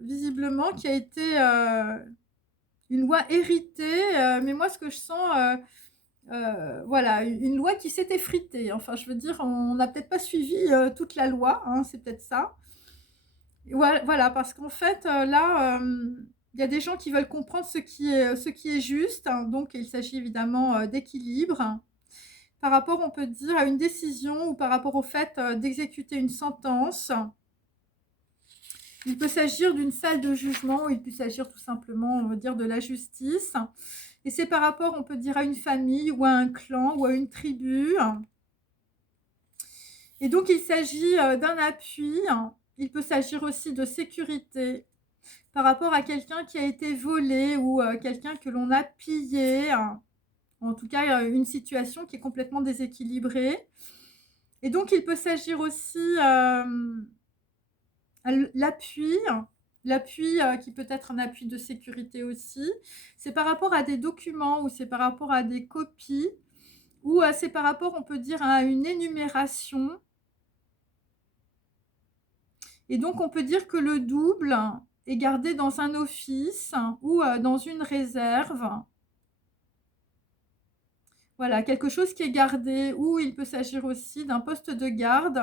visiblement qui a été, une loi héritée, mais moi ce que je sens, voilà, une loi qui s'est effritée. Enfin, je veux dire, on n'a peut-être pas suivi toute la loi, hein, c'est peut-être ça. Voilà, parce qu'en fait, là, il y a des gens qui veulent comprendre ce qui est juste, hein. Donc il s'agit évidemment d'équilibre par rapport, on peut dire, à une décision ou par rapport au fait d'exécuter une sentence. Il peut s'agir d'une salle de jugement ou il peut s'agir tout simplement, on va dire, de la justice. Et c'est par rapport, on peut dire, à une famille ou à un clan ou à une tribu. Et donc, il s'agit d'un appui. Il peut s'agir aussi de sécurité par rapport à quelqu'un qui a été volé ou quelqu'un que l'on a pillé. En tout cas, une situation qui est complètement déséquilibrée. Et donc, il peut s'agir aussi l'appui. L'appui qui peut être un appui de sécurité aussi. C'est par rapport à des documents ou c'est par rapport à des copies ou c'est par rapport, on peut dire, à une énumération. Et donc, on peut dire que le double est gardé dans un office ou dans une réserve. Voilà, quelque chose qui est gardé, ou il peut s'agir aussi d'un poste de garde.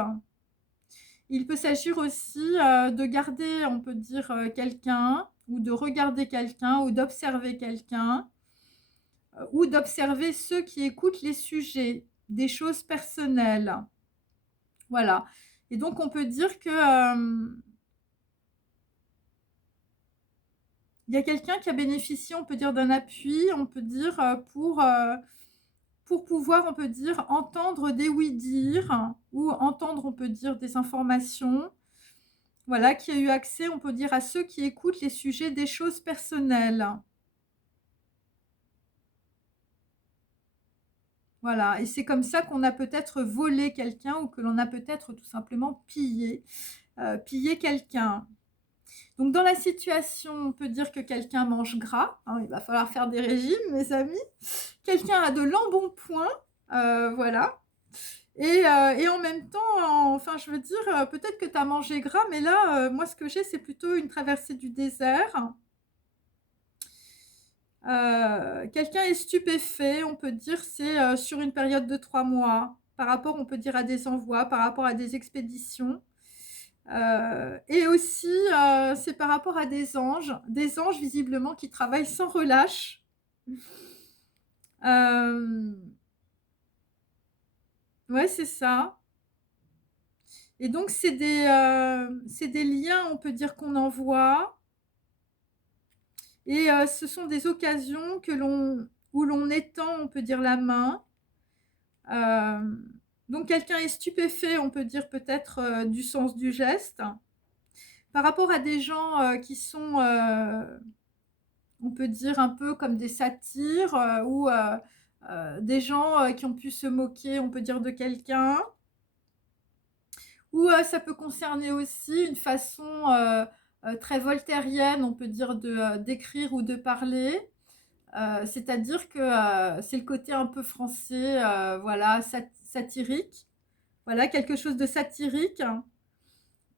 Il peut s'agir aussi de garder, on peut dire, quelqu'un, ou de regarder quelqu'un, ou d'observer quelqu'un. ou d'observer ceux qui écoutent les sujets, des choses personnelles. Voilà. Et donc, on peut dire que il y a quelqu'un qui a bénéficié, on peut dire, d'un appui, on peut dire, pour pouvoir, on peut dire, entendre des oui-dire ou entendre, on peut dire, des informations. Voilà, qui a eu accès, on peut dire, à ceux qui écoutent les sujets des choses personnelles. Voilà, et c'est comme ça qu'on a peut-être volé quelqu'un ou que l'on a peut-être tout simplement pillé quelqu'un. Donc dans la situation, on peut dire que quelqu'un mange gras, hein, il va falloir faire des régimes, mes amis. Quelqu'un a de l'embonpoint, voilà. Et en même temps, enfin, je veux dire, peut-être que tu as mangé gras, mais là, moi, ce que j'ai, c'est plutôt une traversée du désert. Quelqu'un est stupéfait, on peut dire, c'est sur une période de 3 mois, par rapport, on peut dire, à des envois, par rapport à des expéditions. Et aussi, c'est par rapport à des anges visiblement qui travaillent sans relâche. Ouais, c'est ça. Et donc, c'est des liens, on peut dire, qu'on envoie. Et ce sont des occasions où l'on étend, on peut dire, la main. Donc, quelqu'un est stupéfait, on peut dire peut-être du sens du geste. Par rapport à des gens qui sont, on peut dire, un peu comme des satyres ou des gens qui ont pu se moquer, on peut dire, de quelqu'un. Ou ça peut concerner aussi une façon très voltairienne, on peut dire, d'écrire ou de parler. C'est-à-dire que c'est le côté un peu français, voilà, satirique. Voilà, quelque chose de satirique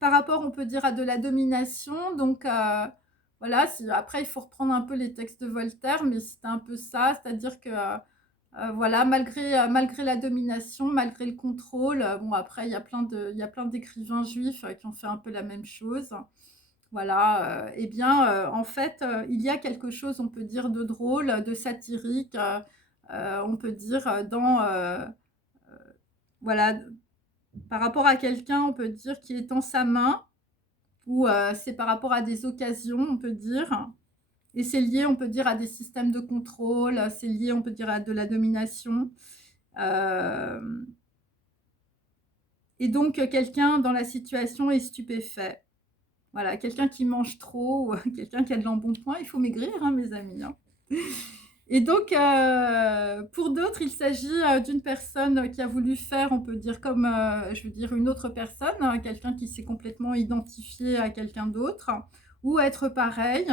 par rapport, on peut dire, à de la domination. Donc, voilà, après, il faut reprendre un peu les textes de Voltaire, mais c'est un peu ça, c'est-à-dire que voilà, malgré la domination, malgré le contrôle, bon, après, il y a plein d'écrivains juifs qui ont fait un peu la même chose. Voilà, eh bien, en fait, il y a quelque chose, on peut dire, de drôle, de satirique, on peut dire, voilà, par rapport à quelqu'un, on peut dire, qui étend sa main, ou c'est par rapport à des occasions, on peut dire. Et c'est lié, on peut dire, à des systèmes de contrôle, c'est lié, on peut dire, à de la domination. Et donc, quelqu'un dans la situation est stupéfait. Voilà, quelqu'un qui mange trop, ou quelqu'un qui a de l'embonpoint, il faut maigrir, hein, mes amis. Hein. Et donc, pour d'autres, il s'agit d'une personne qui a voulu faire, on peut dire, comme, je veux dire, une autre personne, hein, quelqu'un qui s'est complètement identifié à quelqu'un d'autre, ou être pareil.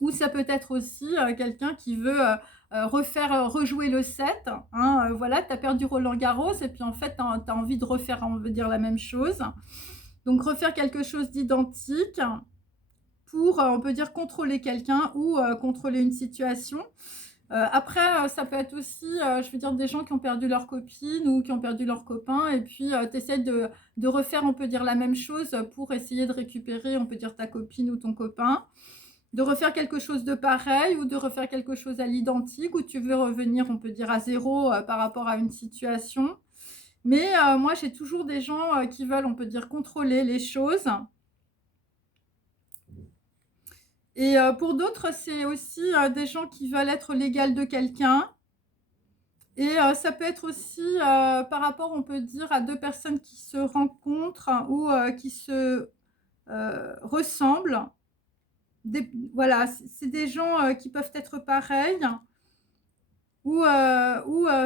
Ou ça peut être aussi quelqu'un qui veut rejouer le set. Hein, voilà, tu as perdu Roland Garros et puis en fait, tu as envie de refaire, on veut dire, la même chose. Donc, refaire quelque chose d'identique pour, on peut dire, contrôler quelqu'un ou contrôler une situation. Après, ça peut être aussi, je veux dire, des gens qui ont perdu leur copine ou qui ont perdu leur copain et puis tu essaies de refaire, on peut dire, la même chose pour essayer de récupérer, on peut dire, ta copine ou ton copain. De refaire quelque chose de pareil ou de refaire quelque chose à l'identique où tu veux revenir, on peut dire, à zéro par rapport à une situation. Mais moi, j'ai toujours des gens qui veulent, on peut dire, contrôler les choses. Et pour d'autres, c'est aussi des gens qui veulent être l'égal de quelqu'un. Et ça peut être aussi par rapport, on peut dire, à deux personnes qui se rencontrent ou qui se ressemblent. Voilà, c'est des gens qui peuvent être pareils. Ou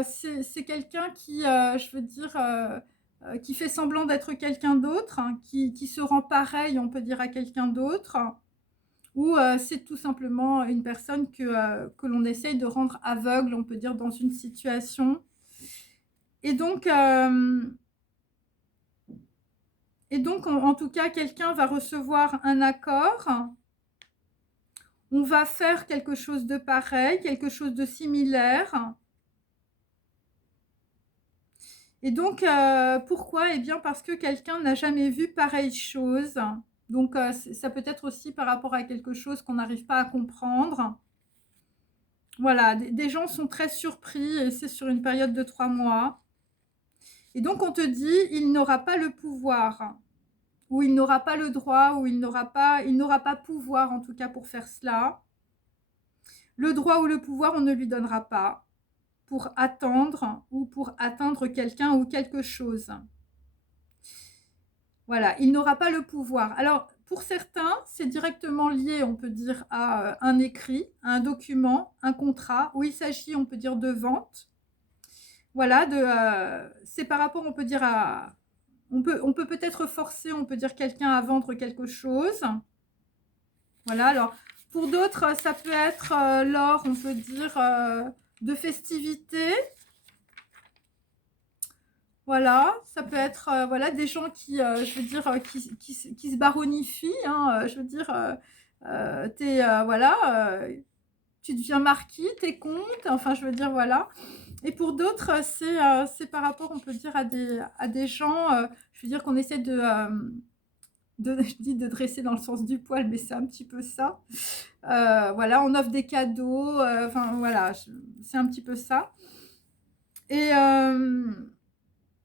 c'est quelqu'un qui, je veux dire, qui fait semblant d'être quelqu'un d'autre, hein, qui se rend pareil, on peut dire, à quelqu'un d'autre. Ou c'est tout simplement une personne que l'on essaye de rendre aveugle, on peut dire, dans une situation. Et donc, en tout cas, quelqu'un va recevoir un accord. On va faire quelque chose de pareil, quelque chose de similaire. Et donc, pourquoi? Eh bien, parce que quelqu'un n'a jamais vu pareille chose. Donc, ça peut être aussi par rapport à quelque chose qu'on n'arrive pas à comprendre. Voilà, des gens sont très surpris et c'est sur une période de 3 mois. Et donc on te dit, il n'aura pas le pouvoir, ou il n'aura pas le droit, ou il n'aura pas pouvoir en tout cas pour faire cela. Le droit ou le pouvoir, on ne lui donnera pas pour attendre ou pour atteindre quelqu'un ou quelque chose. Voilà, il n'aura pas le pouvoir. Alors, pour certains, c'est directement lié, on peut dire, à un écrit, à un document, un contrat, où il s'agit, on peut dire, de vente. Voilà, c'est par rapport, on peut dire, à... On peut peut-être forcer, on peut dire, quelqu'un à vendre quelque chose. Voilà, alors, pour d'autres, ça peut être lors, on peut dire, de festivités. Voilà, ça peut être voilà, des gens qui, je veux dire, qui se baronifient. Hein, je veux dire, voilà, tu deviens marquis, t'es comte, enfin, je veux dire, voilà. Et pour d'autres, c'est par rapport, on peut dire, à des gens, je veux dire, qu'on essaie je dis de dresser dans le sens du poil, mais c'est un petit peu ça. Voilà, on offre des cadeaux, enfin, voilà, c'est un petit peu ça. Et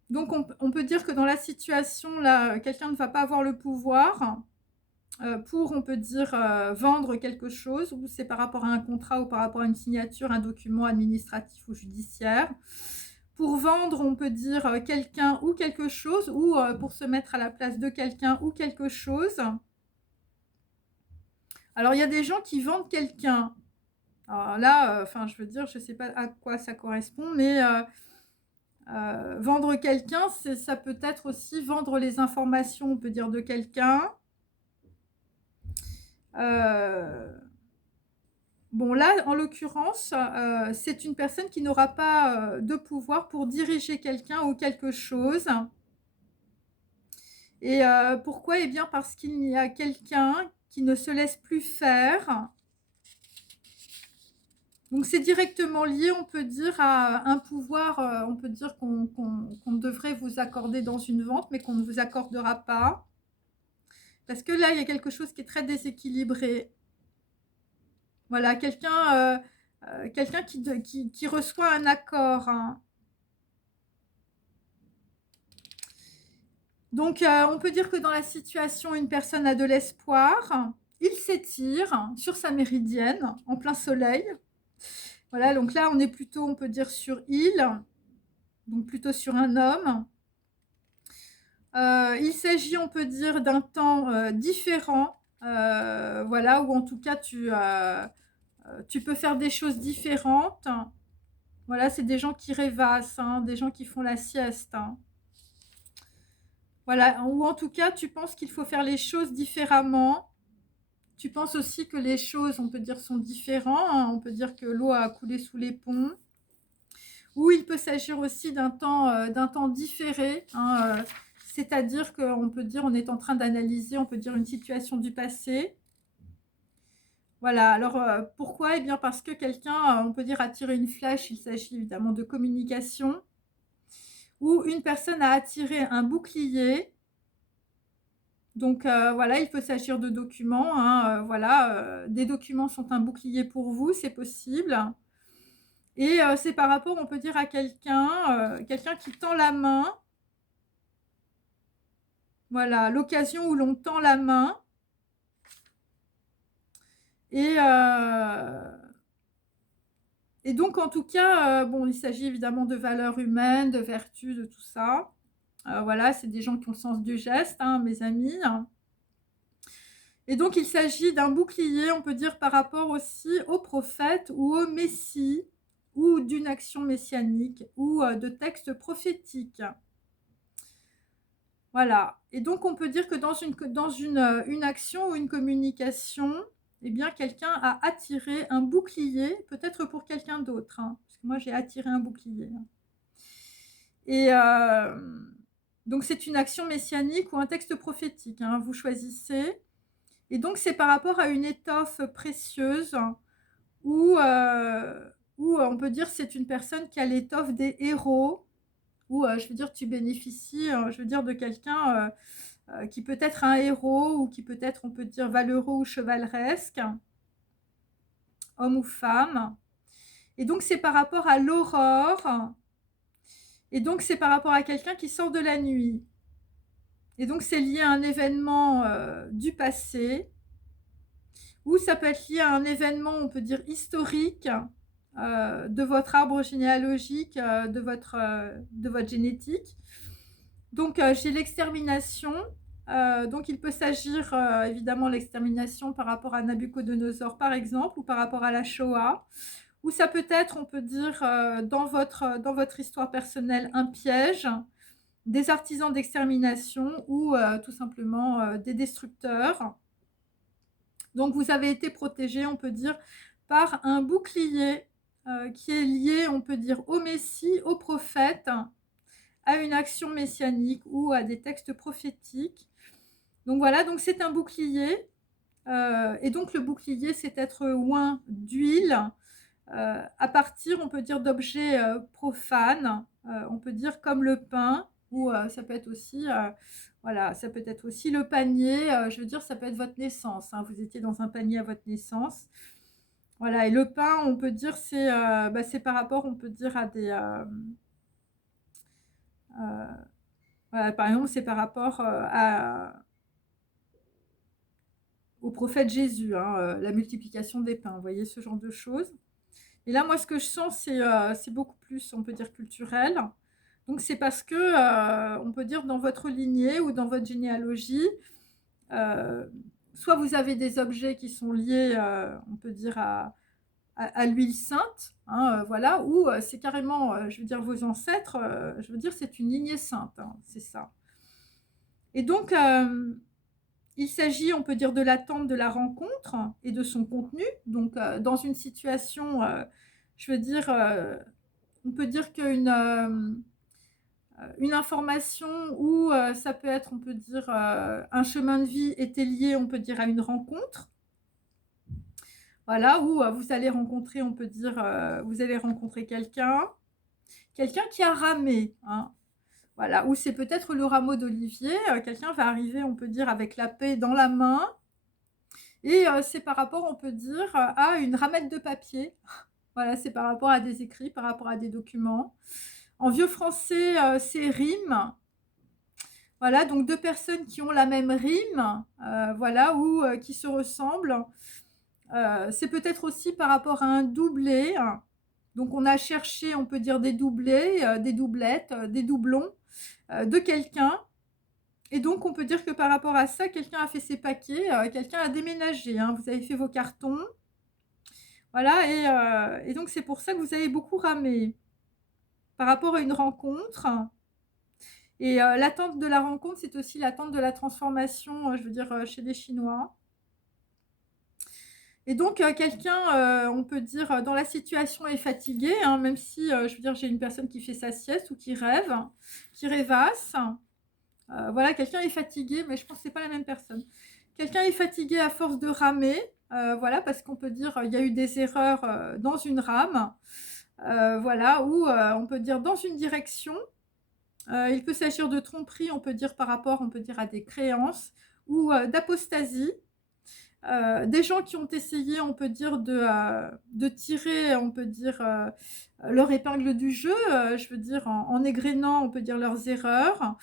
donc, on peut dire que dans la situation, là, quelqu'un ne va pas avoir le pouvoir pour, on peut dire, vendre quelque chose, ou c'est par rapport à un contrat ou par rapport à une signature, un document administratif ou judiciaire. Pour vendre, on peut dire quelqu'un ou quelque chose, ou pour se mettre à la place de quelqu'un ou quelque chose. Alors, il y a des gens qui vendent quelqu'un. Alors là, enfin, je veux dire, je ne sais pas à quoi ça correspond, mais vendre quelqu'un, ça peut être aussi vendre les informations, on peut dire, de quelqu'un. Bon, là, en l'occurrence, c'est une personne qui n'aura pas de pouvoir pour diriger quelqu'un ou quelque chose. Et pourquoi? Eh bien, parce qu'il y a quelqu'un qui ne se laisse plus faire. Donc, c'est directement lié, on peut dire, à un pouvoir, on peut dire qu'on devrait vous accorder dans une vente, mais qu'on ne vous accordera pas. Parce que là, il y a quelque chose qui est très déséquilibré. Voilà, quelqu'un qui reçoit un accord. Hein. Donc, on peut dire que dans la situation, une personne a de l'espoir. Il s'étire sur sa méridienne, en plein soleil. Voilà, donc là, on est plutôt, on peut dire, sur il, donc plutôt sur un homme. Il s'agit, on peut dire, d'un temps différent, voilà, où en tout cas, tu peux faire des choses différentes. Voilà, c'est des gens qui rêvassent, hein, des gens qui font la sieste. Hein. Voilà, ou en tout cas, tu penses qu'il faut faire les choses différemment. Tu penses aussi que les choses, on peut dire, sont différentes. Hein. On peut dire que l'eau a coulé sous les ponts. Ou il peut s'agir aussi d'un temps différé. Hein, c'est-à-dire qu'on peut dire, on est en train d'analyser, on peut dire, une situation du passé. Voilà, alors pourquoi? Eh bien parce que quelqu'un, on peut dire, a tiré une flèche, il s'agit évidemment de communication. Ou une personne a attiré un bouclier. Donc voilà, il peut s'agir de documents. Hein, voilà, des documents sont un bouclier pour vous, c'est possible. Et c'est par rapport, on peut dire, à quelqu'un qui tend la main. Voilà, l'occasion où l'on tend la main. Et donc, en tout cas, bon, il s'agit évidemment de valeurs humaines, de vertus, de tout ça. Voilà, c'est des gens qui ont le sens du geste, hein, mes amis. Et donc, il s'agit d'un bouclier, on peut dire, par rapport aussi au prophète ou au messie, ou d'une action messianique, ou de textes prophétiques. Voilà. Et donc, on peut dire que dans une action ou une communication, eh bien, quelqu'un a attiré un bouclier, peut-être pour quelqu'un d'autre. Hein, parce que moi, j'ai attiré un bouclier. Et donc, c'est une action messianique ou un texte prophétique. Hein, vous choisissez. Et donc, c'est par rapport à une étoffe précieuse où on peut dire c'est une personne qui a l'étoffe des héros, ou je veux dire, tu bénéficies, je veux dire, de quelqu'un qui peut être un héros, ou qui peut être, on peut dire, valeureux ou chevaleresque, homme ou femme. Et donc, c'est par rapport à l'aurore. Et donc, c'est par rapport à quelqu'un qui sort de la nuit. Et donc, c'est lié à un événement du passé. Ou ça peut être lié à un événement, on peut dire, historique de votre arbre généalogique, de votre génétique. Donc, j'ai l'extermination. Donc, il peut s'agir évidemment l'extermination par rapport à Nabucodonosor, par exemple, ou par rapport à la Shoah. Ou ça peut être, on peut dire, dans votre histoire personnelle, un piège, des artisans d'extermination ou tout simplement des destructeurs. Donc, vous avez été protégé, on peut dire, par un bouclier qui est lié, on peut dire, au Messie, au prophète, à une action messianique ou à des textes prophétiques. Donc voilà, donc c'est un bouclier. Et donc le bouclier, c'est être oint d'huile à partir, on peut dire, d'objets profanes. On peut dire comme le pain, ou ça peut être aussi, voilà, ça peut être aussi le panier. Je veux dire, ça peut être votre naissance. Hein, vous étiez dans un panier à votre naissance. Voilà, et le pain, on peut dire, c'est par rapport, on peut dire, à des... voilà, par exemple, c'est par rapport au prophète Jésus, hein, la multiplication des pains, vous voyez, ce genre de choses. Et là, moi, ce que je sens, c'est beaucoup plus, on peut dire, culturel. Donc, c'est parce que, on peut dire, dans votre lignée ou dans votre généalogie, euh, soit vous avez des objets qui sont liés, on peut dire, à l'huile sainte, hein, voilà, ou c'est carrément, je veux dire, vos ancêtres, je veux dire, c'est une lignée sainte, hein, c'est ça. Et donc, il s'agit, on peut dire, de l'attente de la rencontre et de son contenu. Donc, dans une situation, je veux dire, on peut dire une information ou ça peut être, on peut dire, un chemin de vie était lié, on peut dire, à une rencontre. Voilà, où vous allez rencontrer, on peut dire, vous allez rencontrer quelqu'un qui a ramé, hein. Voilà, ou c'est peut-être le rameau d'olivier, quelqu'un va arriver, on peut dire, avec la paix dans la main, et c'est par rapport, on peut dire, à une ramette de papier. Voilà, c'est par rapport à des écrits, par rapport à des documents. En vieux français, c'est rime. Voilà, donc deux personnes qui ont la même rime, voilà, ou qui se ressemblent. C'est peut-être aussi par rapport à un doublé. Donc on a cherché, on peut dire, des doublés, des doublettes, des doublons de quelqu'un. Et donc on peut dire que par rapport à ça, quelqu'un a fait ses paquets, quelqu'un a déménagé, hein. Vous avez fait vos cartons. Voilà, et donc c'est pour ça que vous avez beaucoup ramé par rapport à une rencontre. Et l'attente de la rencontre, c'est aussi l'attente de la transformation, je veux dire, chez les Chinois. Et donc, quelqu'un, on peut dire, dans la situation est fatigué, hein, même si, je veux dire, j'ai une personne qui fait sa sieste ou qui rêve, qui rêvasse. Voilà, quelqu'un est fatigué, mais je pense que ce n'est pas la même personne. Quelqu'un est fatigué à force de ramer, voilà, parce qu'on peut dire il y a eu des erreurs dans une rame, voilà, ou on peut dire dans une direction. Il peut s'agir de tromperie, on peut dire par rapport, on peut dire à des créances, ou d'apostasie. Des gens qui ont essayé, on peut dire, de tirer, on peut dire, leur épingle du jeu, je veux dire, en égrénant, on peut dire, leurs erreurs.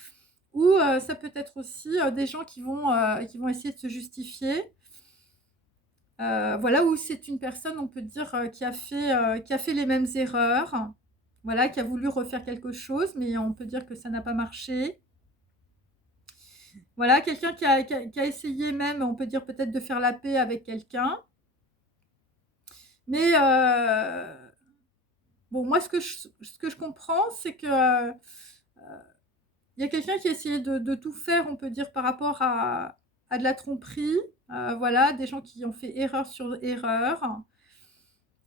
Ou ça peut être aussi des gens qui vont essayer de se justifier. Voilà, où c'est une personne, on peut dire, qui a fait les mêmes erreurs. Voilà, qui a voulu refaire quelque chose, mais on peut dire que ça n'a pas marché. Voilà, quelqu'un qui a essayé même, on peut dire peut-être de faire la paix avec quelqu'un. Mais bon, moi, ce que je comprends, c'est que y a quelqu'un qui a essayé de tout faire, on peut dire, par rapport à de la tromperie. Voilà, des gens qui ont fait erreur sur erreur,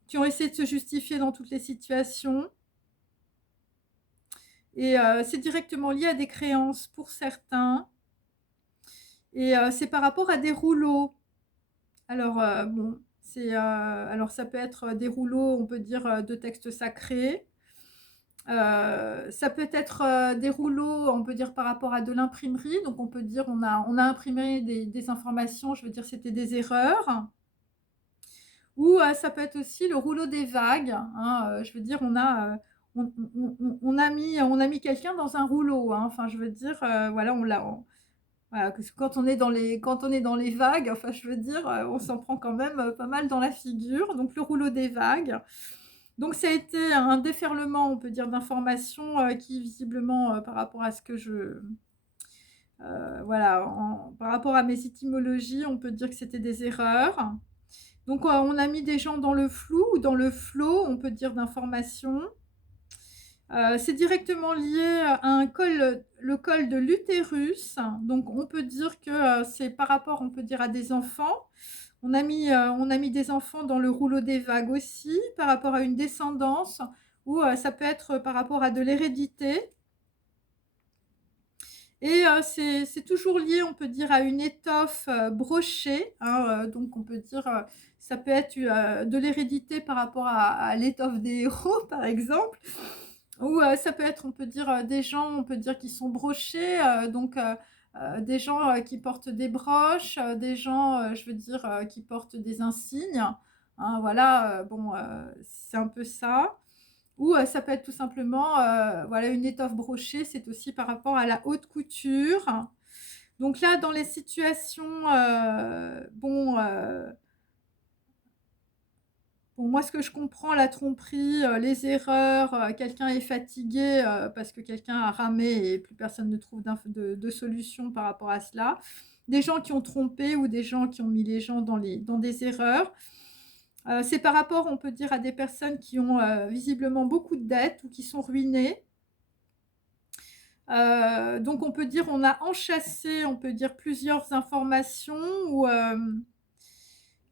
qui ont essayé de se justifier dans toutes les situations. Et c'est directement lié à des créances pour certains. Et c'est par rapport à des rouleaux. Alors, bon, alors ça peut être des rouleaux, on peut dire, de textes sacrés. Ça peut être des rouleaux, on peut dire, par rapport à de l'imprimerie. Donc, on peut dire on a imprimé des informations, je veux dire, c'était des erreurs. Ou ça peut être aussi le rouleau des vagues, hein, je veux dire, on a mis quelqu'un dans un rouleau, hein, enfin, je veux dire, voilà, voilà, parce que quand on est dans les vagues, enfin, je veux dire, on s'en prend quand même, pas mal dans la figure, donc le rouleau des vagues. Donc ça a été un déferlement, on peut dire, d'informations, qui visiblement, par rapport à ce que voilà, par rapport à mes étymologies, on peut dire que c'était des erreurs. Donc on a mis des gens dans le flou ou dans le flot, on peut dire, d'informations. C'est directement lié à le col de l'utérus. Donc on peut dire que c'est par rapport, on peut dire, à des enfants. On a mis des enfants dans le rouleau des vagues aussi, par rapport à une descendance, ou ça peut être par rapport à de l'hérédité. Et c'est toujours lié, on peut dire, à une étoffe brochée, hein, donc on peut dire, ça peut être de l'hérédité par rapport à l'étoffe des héros, par exemple, ou ça peut être, on peut dire, des gens, on peut dire, qui sont brochés, donc des gens qui portent des broches, des gens, je veux dire, qui portent des insignes, hein, voilà, bon, c'est un peu ça. Ou ça peut être tout simplement, voilà, une étoffe brochée, c'est aussi par rapport à la haute couture. Donc là, dans les situations, bon, moi, ce que je comprends, la tromperie, les erreurs, quelqu'un est fatigué, parce que quelqu'un a ramé et plus personne ne trouve de solution par rapport à cela. Des gens qui ont trompé ou des gens qui ont mis les gens dans des erreurs. C'est par rapport, on peut dire, à des personnes qui ont visiblement beaucoup de dettes ou qui sont ruinées. Donc on peut dire, on a enchâssé, on peut dire, plusieurs informations ou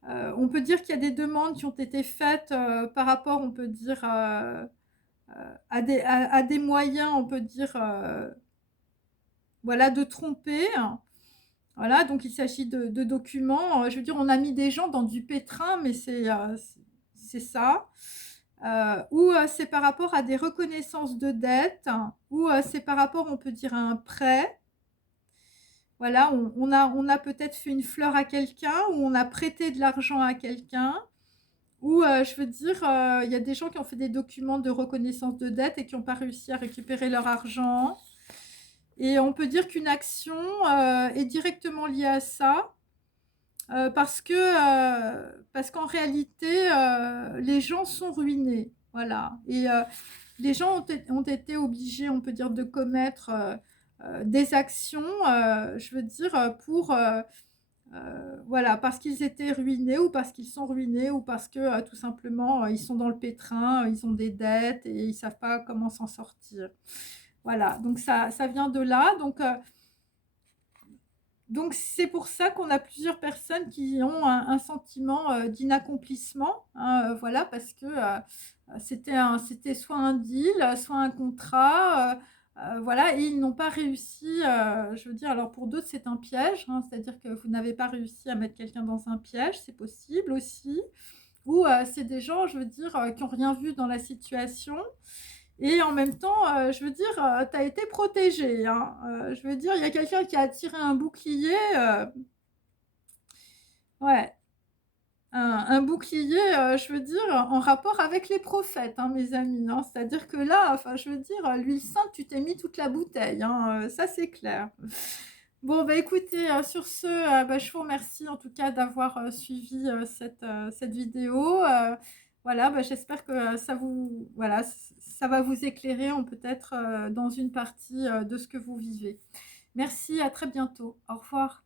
on peut dire qu'il y a des demandes qui ont été faites par rapport, on peut dire, à des moyens, on peut dire, voilà, de tromper. Voilà, donc il s'agit de documents. Je veux dire, on a mis des gens dans du pétrin, mais c'est ça. Ou c'est par rapport à des reconnaissances de dettes, ou c'est par rapport, on peut dire, à un prêt. Voilà, on a peut-être fait une fleur à quelqu'un, ou on a prêté de l'argent à quelqu'un, ou je veux dire, il y a des gens qui ont fait des documents de reconnaissance de dette et qui n'ont pas réussi à récupérer leur argent. Et on peut dire qu'une action est directement liée à ça, parce qu'en réalité, les gens sont ruinés. Voilà. Et les gens ont été obligés, on peut dire, de commettre des actions, je veux dire, pour, voilà, parce qu'ils étaient ruinés ou parce qu'ils sont ruinés ou parce que tout simplement, ils sont dans le pétrin, ils ont des dettes et ils ne savent pas comment s'en sortir. Voilà, donc ça vient de là. Donc c'est pour ça qu'on a plusieurs personnes qui ont un sentiment d'inaccomplissement, hein, voilà, parce que c'était soit un deal, soit un contrat, voilà, et ils n'ont pas réussi, je veux dire, alors pour d'autres c'est un piège, hein, c'est-à-dire que vous n'avez pas réussi à mettre quelqu'un dans un piège, c'est possible aussi, ou c'est des gens, je veux dire, qui n'ont rien vu dans la situation. Et en même temps, je veux dire, tu as été protégé, hein. Je veux dire, il y a quelqu'un qui a tiré un bouclier, ouais, un bouclier, je veux dire, en rapport avec les prophètes, hein, mes amis, hein. C'est-à-dire que là, enfin, je veux dire, l'huile sainte, tu t'es mis toute la bouteille, hein, ça c'est clair. Bon, bah écoutez, sur ce, bah, je vous remercie en tout cas d'avoir suivi cette vidéo. Voilà, bah, j'espère que voilà, ça va vous éclairer peut-être dans une partie de ce que vous vivez. Merci, à très bientôt. Au revoir.